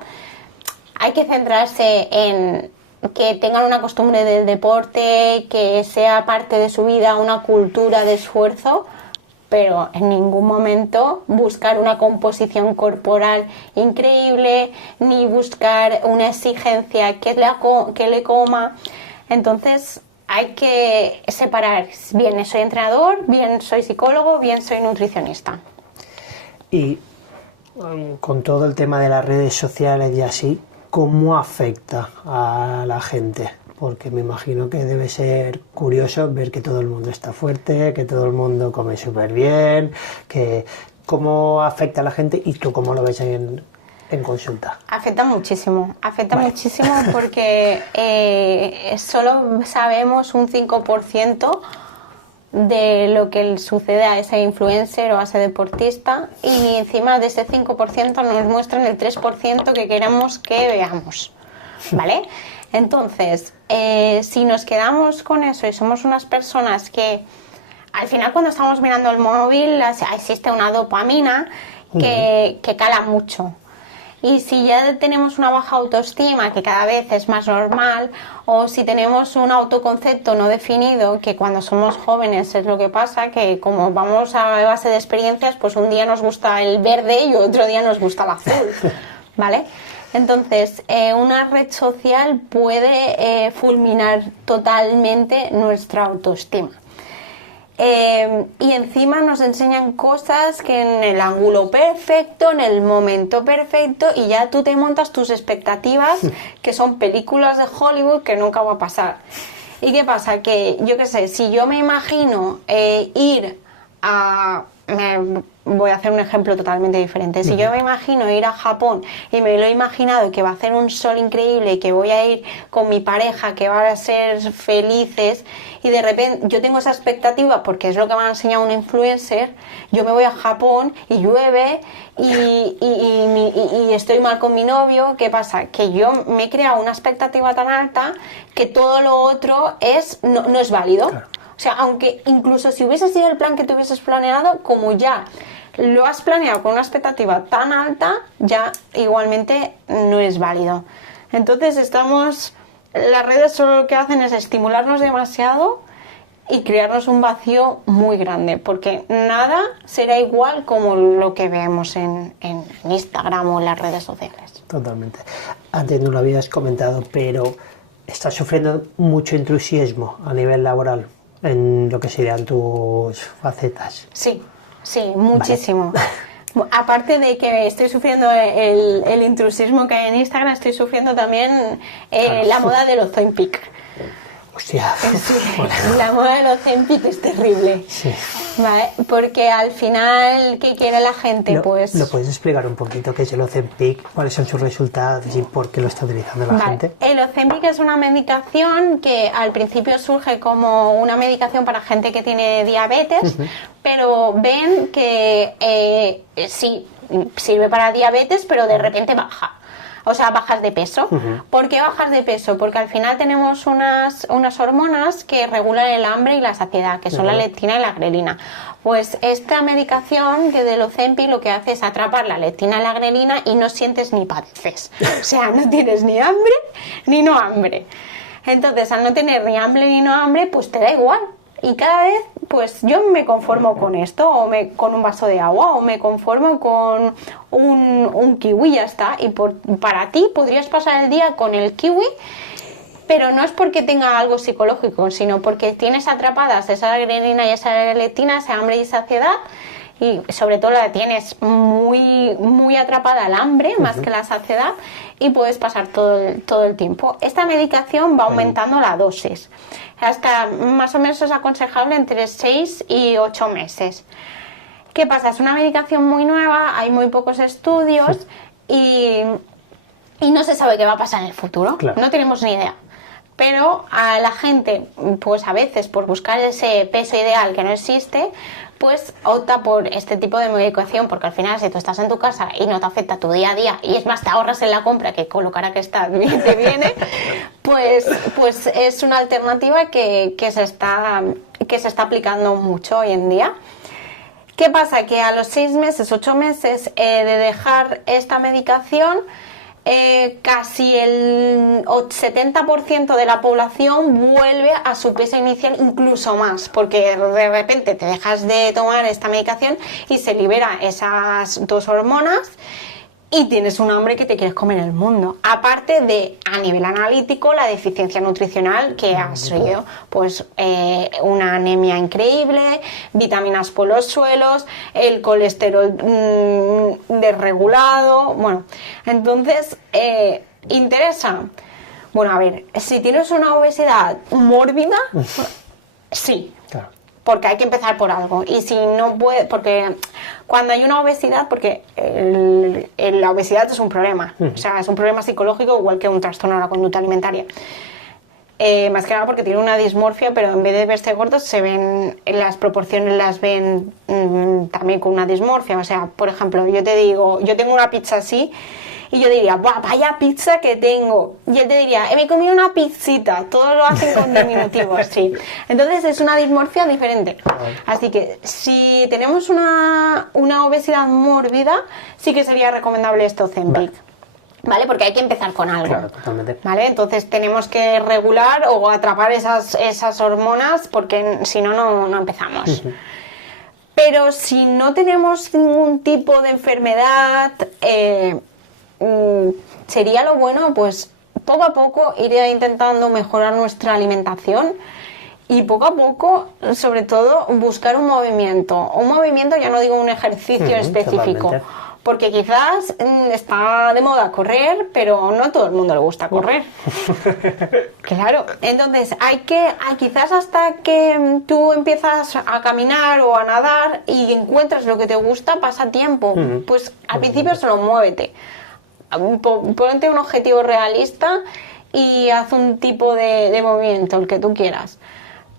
hay que centrarse en que tengan una costumbre del deporte, que sea parte de su vida una cultura de esfuerzo, pero en ningún momento buscar una composición corporal increíble, ni buscar una exigencia que le coma. Entonces, hay que separar, bien soy entrenador, bien soy psicólogo, bien soy nutricionista. Y con todo el tema de las redes sociales y así, ¿cómo afecta a la gente? Porque me imagino que debe ser curioso ver que todo el mundo está fuerte, que todo el mundo come súper bien, que ¿cómo afecta a la gente y tú cómo lo ves en consulta? Afecta muchísimo porque solo sabemos un 5% de lo que sucede a ese influencer o a ese deportista, y encima de ese 5% nos muestran el 3% que queremos que veamos, ¿vale? Entonces, si nos quedamos con eso y somos unas personas que al final cuando estamos mirando el móvil existe una dopamina que cala mucho. Y si ya tenemos una baja autoestima, que cada vez es más normal, o si tenemos un autoconcepto no definido, que cuando somos jóvenes es lo que pasa, que como vamos a base de experiencias, pues un día nos gusta el verde y otro día nos gusta el azul, ¿vale? Entonces, una red social puede fulminar totalmente nuestra autoestima. Y encima nos enseñan cosas que en el ángulo perfecto, en el momento perfecto, y ya tú te montas tus expectativas, que son películas de Hollywood que nunca va a pasar. ¿Y qué pasa? Que yo qué sé, si yo me imagino ir a... voy a hacer un ejemplo totalmente diferente. Si yo me imagino ir a Japón y me lo he imaginado que va a hacer un sol increíble y que voy a ir con mi pareja, que van a ser felices, y de repente yo tengo esa expectativa porque es lo que me ha enseñado un influencer, yo me voy a Japón y llueve y estoy mal con mi novio, ¿qué pasa? Que yo me he creado una expectativa tan alta que todo lo otro no es válido. Claro. O sea, aunque incluso si hubiese sido el plan que tú hubieses planeado, como ya lo has planeado con una expectativa tan alta, ya igualmente no es válido. Entonces las redes solo lo que hacen es estimularnos demasiado y crearnos un vacío muy grande, porque nada será igual como lo que vemos en Instagram o en las redes sociales. Totalmente. Antes no lo habías comentado, pero estás sufriendo mucho intrusismo a nivel laboral en lo que serían tus facetas. Sí, muchísimo. Vale. Aparte de que estoy sufriendo el intrusismo que hay en Instagram, estoy sufriendo también la moda de los Ozempic. Hostia. Sí, la moda de los Ozempic es terrible. Sí. ¿Vale? Porque al final, ¿qué quiere la gente? ¿Lo puedes explicar un poquito qué es el Ozempic, cuáles son sus resultados y por qué lo está utilizando la gente? El Ozempic es una medicación que al principio surge como una medicación para gente que tiene diabetes, pero ven que sí, sirve para diabetes, pero de repente baja. O sea, bajas de peso. ¿Por qué bajas de peso? Porque al final tenemos unas hormonas que regulan el hambre y la saciedad, que son la leptina y la grelina. Pues esta medicación del Ozempic lo que hace es atrapar la leptina y la grelina y no sientes ni padeces. O sea, no tienes ni hambre ni no hambre. Entonces, al no tener ni hambre ni no hambre, pues te da igual. Y cada vez, pues yo me conformo con esto, con un vaso de agua, o me conformo con un kiwi, ya está. Y para ti podrías pasar el día con el kiwi, pero no es porque tenga algo psicológico, sino porque tienes atrapadas esa grelina y esa leptina, esa hambre y saciedad, y sobre todo la tienes muy, muy atrapada al hambre, más que la saciedad, y puedes pasar todo el tiempo. Esta medicación va aumentando la dosis. Hasta más o menos es aconsejable entre 6 y 8 meses. ¿Qué pasa? Es una medicación muy nueva, hay muy pocos estudios y no se sabe qué va a pasar en el futuro. Claro. No tenemos ni idea. Pero a la gente, pues a veces por buscar ese peso ideal que no existe, pues opta por este tipo de medicación, porque al final si tú estás en tu casa y no te afecta tu día a día, y es más, te ahorras en la compra, que con lo cara que está bien te viene, pues es una alternativa que se está aplicando mucho hoy en día. ¿Qué pasa? Que a los 6 meses, 8 meses de dejar esta medicación, casi el 70% de la población vuelve a su peso inicial, incluso más, porque de repente te dejas de tomar esta medicación y se libera esas dos hormonas y tienes un hambre que te quieres comer el mundo. Aparte de, a nivel analítico, la deficiencia nutricional que has sido, pues una anemia increíble, vitaminas por los suelos, el colesterol desregulado. Bueno, entonces ¿Interesa? Bueno, a ver, si tienes una obesidad mórbida, sí. Claro. Porque hay que empezar por algo. Y si no puede, porque cuando hay una obesidad, porque la obesidad es un problema. O sea, es un problema psicológico igual que un trastorno de la conducta alimentaria. Más que nada porque tiene una dismorfia, pero en vez de verse gordos, se ven, las proporciones las ven también con una dismorfia. O sea, por ejemplo, yo te digo, yo tengo una pizza así, y yo diría, ¡buah, vaya pizza que tengo! Y él te diría, me he comido una pizzita. Todo lo hacen con diminutivos, sí. Entonces es una dismorfia diferente. Así que si tenemos una obesidad mórbida, sí que sería recomendable esto Ozempic. ¿Vale? Porque hay que empezar con algo. Claro, totalmente. ¿Vale? Entonces tenemos que regular o atrapar esas hormonas porque si no, no empezamos. Pero si no tenemos ningún tipo de enfermedad, sería lo bueno, pues poco a poco ir intentando mejorar nuestra alimentación y poco a poco, sobre todo, buscar un movimiento. Un movimiento, ya no digo un ejercicio específico. Totalmente. Porque quizás está de moda correr, pero no a todo el mundo le gusta correr. Claro, entonces quizás hasta que tú empiezas a caminar o a nadar y encuentras lo que te gusta, pasa tiempo. Pues al principio solo muévete. Ponte un objetivo realista y haz un tipo de movimiento, el que tú quieras.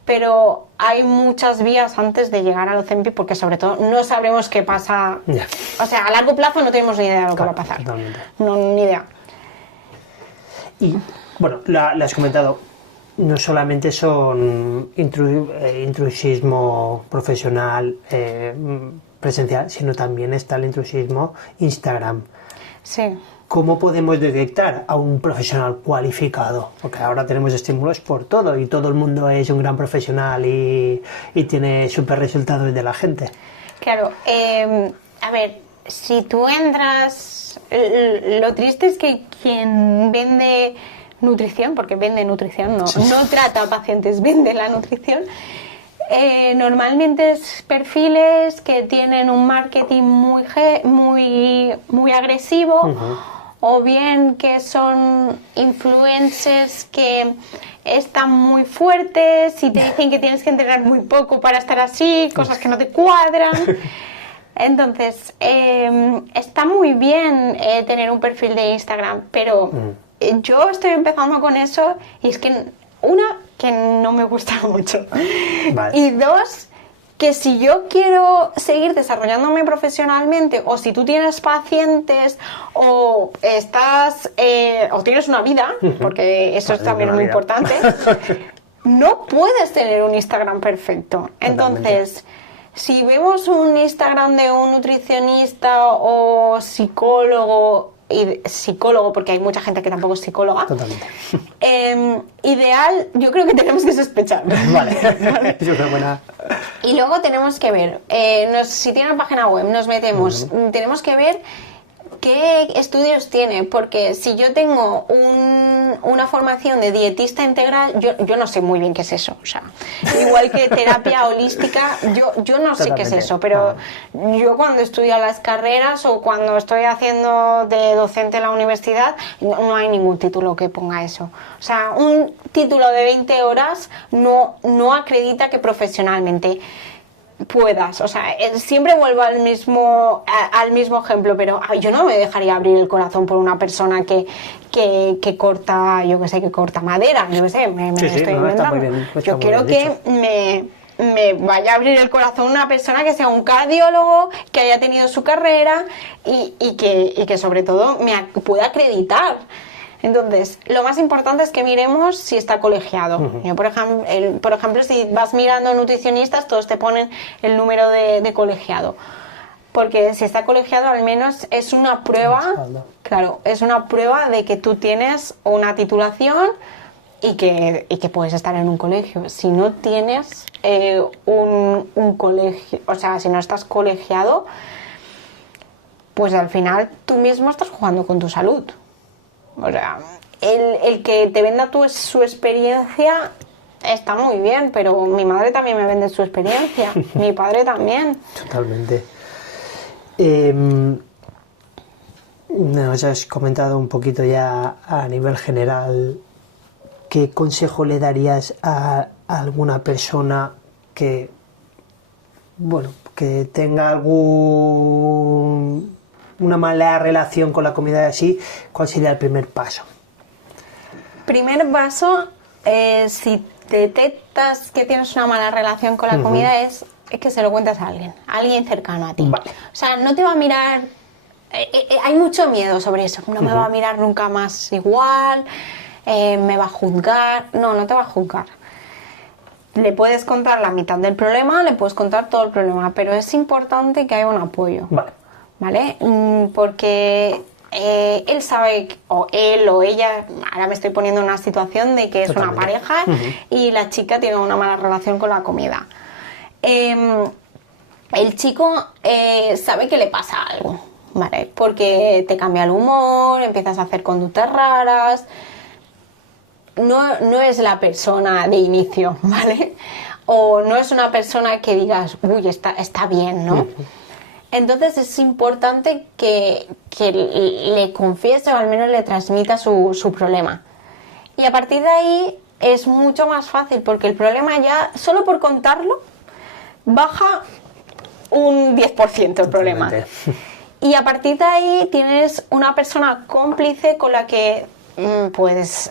Pero hay muchas vías antes de llegar al Ozempic porque sobre todo no sabremos qué pasa. Yeah. O sea, a largo plazo no tenemos ni idea de lo que va a pasar. Totalmente. No, ni idea. Y bueno, lo has comentado, no solamente son intrusismo profesional presencial, sino también está el intrusismo Instagram. Sí. ¿Cómo podemos detectar a un profesional cualificado? Porque ahora tenemos estímulos por todo y todo el mundo es un gran profesional y tiene súper resultados de la gente. Claro, a ver, si tú entras... Lo triste es que quien vende nutrición, porque vende nutrición, no trata a pacientes, vende la nutrición, normalmente es perfiles que tienen un marketing muy agresivo, o bien que son influencers que están muy fuertes y te dicen que tienes que entrenar muy poco para estar así, cosas que no te cuadran. Entonces, está muy bien tener un perfil de Instagram, pero yo estoy empezando con eso y es que, una, que no me gusta mucho. Vale. Y dos, que si yo quiero seguir desarrollándome profesionalmente, o si tú tienes pacientes, o estás o tienes una vida, porque eso es también muy importante, no puedes tener un Instagram perfecto. Entonces, si vemos un Instagram de un nutricionista o psicólogo, porque hay mucha gente que tampoco es psicóloga. Totalmente. Ideal, yo creo que tenemos que sospechar. Vale. Es una buena... Y luego tenemos que ver, si tiene una página web, nos metemos, tenemos que ver qué estudios tiene, porque si yo tengo una formación de dietista integral, yo no sé muy bien qué es eso, o sea, igual que terapia holística, yo no sé qué es eso, pero yo cuando estudio las carreras o cuando estoy haciendo de docente en la universidad, no hay ningún título que ponga eso. O sea, un título de 20 horas no acredita que profesionalmente puedas, o sea, siempre vuelvo al mismo ejemplo, pero yo no me dejaría abrir el corazón por una persona que corta, yo que sé, que corta madera, yo que sé, me estoy inventando. Yo quiero que me vaya a abrir el corazón una persona que sea un cardiólogo, que haya tenido su carrera y que sobre todo me pueda acreditar. Entonces, lo más importante es que miremos si está colegiado. Yo, por ejemplo, si vas mirando nutricionistas, todos te ponen el número de colegiado. Porque si está colegiado, al menos es una prueba, claro, es una prueba de que tú tienes una titulación y que puedes estar en un colegio. Si no tienes un colegio, o sea, si no estás colegiado, pues al final tú mismo estás jugando con tu salud. O sea, el que te venda su experiencia está muy bien, pero mi madre también me vende su experiencia, mi padre también. Totalmente. Nos has comentado un poquito ya a nivel general. ¿Qué consejo le darías a alguna persona que, bueno, que tenga una mala relación con la comida y así? ¿Cuál sería el primer paso? Primer paso, si detectas que tienes una mala relación con la comida, es que se lo cuentes a alguien cercano a ti. Vale. O sea, no te va a mirar. Hay mucho miedo sobre eso. No me va a mirar nunca más igual, me va a juzgar. No, no te va a juzgar. Le puedes contar la mitad del problema, le puedes contar todo el problema, pero es importante que haya un apoyo. Vale. ¿Vale? Porque él sabe, o él o ella, ahora me estoy poniendo en una situación de que es una pareja y la chica tiene una mala relación con la comida. El chico sabe que le pasa algo, ¿vale? Porque te cambia el humor, empiezas a hacer conductas raras. No es la persona de inicio, ¿vale? O no es una persona que digas, uy, está bien, ¿no? Entonces es importante que le confiese o al menos le transmita su problema. Y a partir de ahí es mucho más fácil, porque el problema ya, solo por contarlo, baja un 10% el problema. Y a partir de ahí tienes una persona cómplice con la que puedes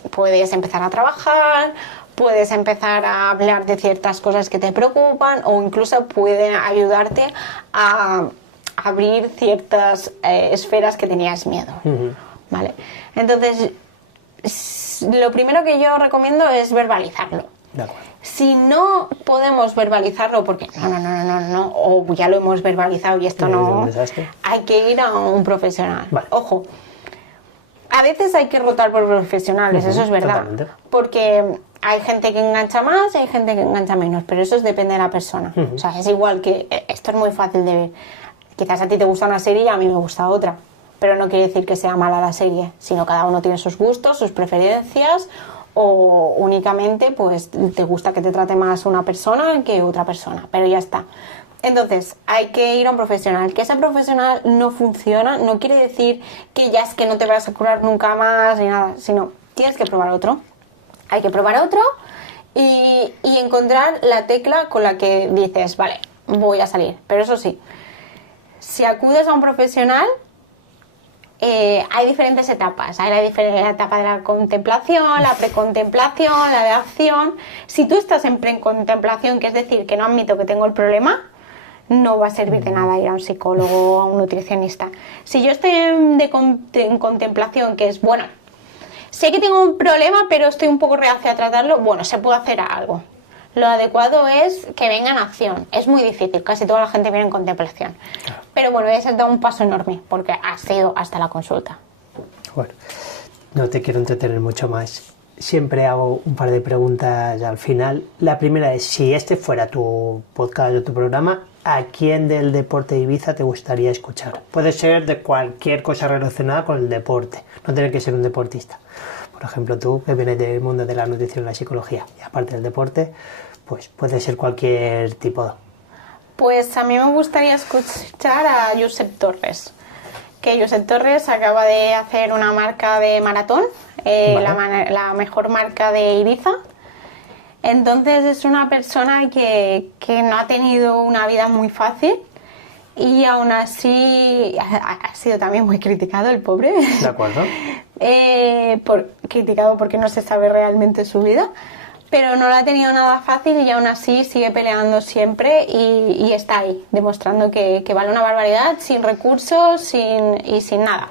empezar a trabajar, puedes empezar a hablar de ciertas cosas que te preocupan, o incluso puede ayudarte a abrir ciertas esferas que tenías miedo, ¿vale? Entonces, lo primero que yo recomiendo es verbalizarlo. De acuerdo. Si no podemos verbalizarlo, porque no, o ya lo hemos verbalizado y esto no, hay que ir a un profesional. Vale. Ojo, a veces hay que rotar por profesionales, eso es verdad, totalmente. porque hay gente que engancha más y hay gente que engancha menos, pero eso depende de la persona. O sea, es igual que, esto es muy fácil de ver. Quizás a ti te gusta una serie y a mí me gusta otra, pero no quiere decir que sea mala la serie, sino cada uno tiene sus gustos, sus preferencias, o únicamente pues te gusta que te trate más una persona que otra persona, pero ya está. Entonces hay que ir a un profesional. Que ese profesional no funciona no quiere decir que ya es que no te vas a curar nunca más ni nada, sino tienes que probar otro. Hay que probar otro y encontrar la tecla con la que dices, vale, voy a salir. Pero eso sí, si acudes a un profesional, hay diferentes etapas. Hay la etapa de la contemplación, la precontemplación, la de acción. Si tú estás en precontemplación, que es decir, que no admito que tengo el problema, no va a servir de nada ir a un psicólogo o a un nutricionista. Si yo estoy en contemplación, que es, bueno, sé que tengo un problema, pero estoy un poco reacia a tratarlo, bueno, se puede hacer algo. Lo adecuado es que venga en acción. Es muy difícil, casi toda la gente viene en contemplación. Pero bueno, ya se da un paso enorme, porque ha sido hasta la consulta. Bueno, no te quiero entretener mucho más. Siempre hago un par de preguntas al final. La primera es, si este fuera tu podcast o tu programa, ¿a quién del deporte de Ibiza te gustaría escuchar? Puede ser de cualquier cosa relacionada con el deporte, no tiene que ser un deportista. Por ejemplo, tú, que vienes del mundo de la nutrición y la psicología, y aparte del deporte, pues puede ser cualquier tipo. Pues a mí me gustaría escuchar a Josep Torres, que Josep Torres acaba de hacer una marca de maratón, vale. la mejor marca de Ibiza. Entonces es una persona que no ha tenido una vida muy fácil y aún así ha sido también muy criticado, el pobre. De acuerdo. Criticado porque no se sabe realmente su vida, pero no lo ha tenido nada fácil y aún así sigue peleando siempre y está ahí, demostrando que vale una barbaridad, sin recursos sin nada.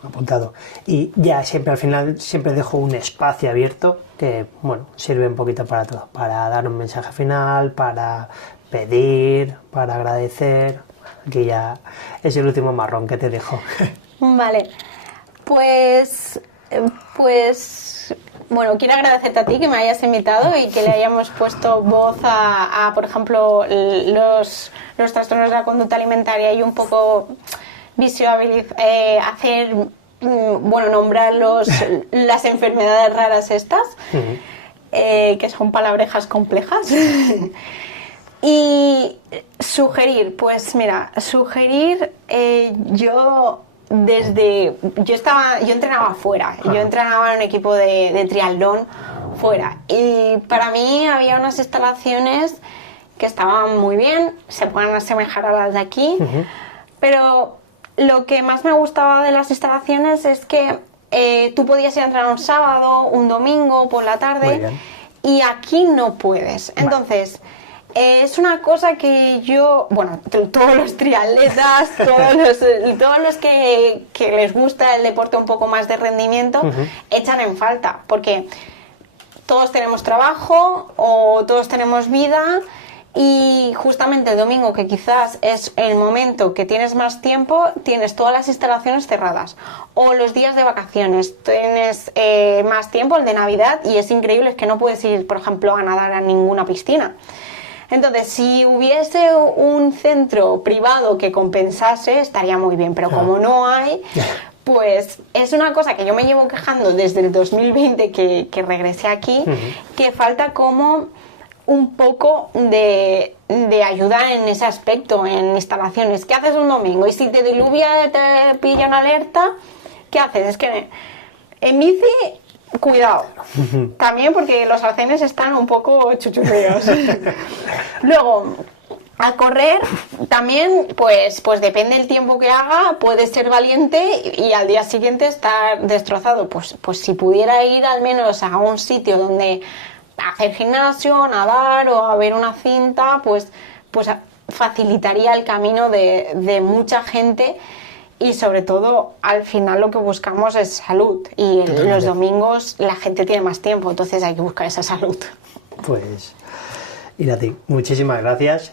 Apuntado. Y ya siempre al final siempre dejo un espacio abierto que, bueno, sirve un poquito para todo, para dar un mensaje final, para pedir, para agradecer. Aquí ya es el último marrón que te dejo. Vale, pues bueno, quiero agradecerte a ti que me hayas invitado y que le hayamos puesto voz a por ejemplo, los trastornos de la conducta alimentaria y un poco hacer, bueno, nombrar las enfermedades raras estas, que son palabrejas complejas. Y sugerir, pues mira, yo yo entrenaba fuera, yo entrenaba en un equipo de triatlón fuera, y para mí había unas instalaciones que estaban muy bien, se pueden asemejar a las de aquí, pero lo que más me gustaba de las instalaciones es que tú podías ir a entrenar un sábado, un domingo por la tarde, y aquí no puedes. Entonces, es una cosa que todos los triatletas, todos los que les gusta el deporte un poco más de rendimiento, echan en falta, porque todos tenemos trabajo o todos tenemos vida, y justamente el domingo, que quizás es el momento que tienes más tiempo, tienes todas las instalaciones cerradas, o los días de vacaciones tienes más tiempo, el de Navidad, y es increíble, es que no puedes ir, por ejemplo, a nadar a ninguna piscina. Entonces, si hubiese un centro privado que compensase, estaría muy bien, pero como no hay, pues es una cosa que yo me llevo quejando desde el 2020 que regresé aquí, que falta como un poco de ayuda en ese aspecto, en instalaciones. ¿Qué haces un domingo? Y si te diluvia, te pilla una alerta, ¿qué haces? Es que en bici, cuidado. También porque los arcenes están un poco chuchurreos. Luego, a correr también, pues depende del tiempo que haga, puedes ser valiente y al día siguiente estar destrozado. Pues si pudiera ir al menos a un sitio donde hacer gimnasio, nadar o a ver una cinta, pues facilitaría el camino de mucha gente, y sobre todo al final lo que buscamos es salud, y los domingos la gente tiene más tiempo, entonces hay que buscar esa salud. Pues Irati, muchísimas gracias.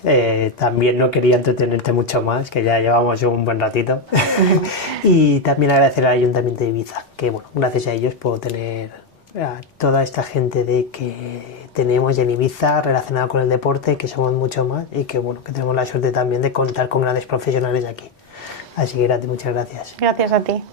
También no quería entretenerte mucho más, que ya llevamos un buen ratito. Y también agradecer al Ayuntamiento de Ibiza, que bueno, gracias a ellos puedo tener a toda esta gente de que tenemos en Ibiza relacionada con el deporte, que somos mucho más, y que bueno, que tenemos la suerte también de contar con grandes profesionales de aquí. Así que Irati, muchas gracias. Gracias a ti.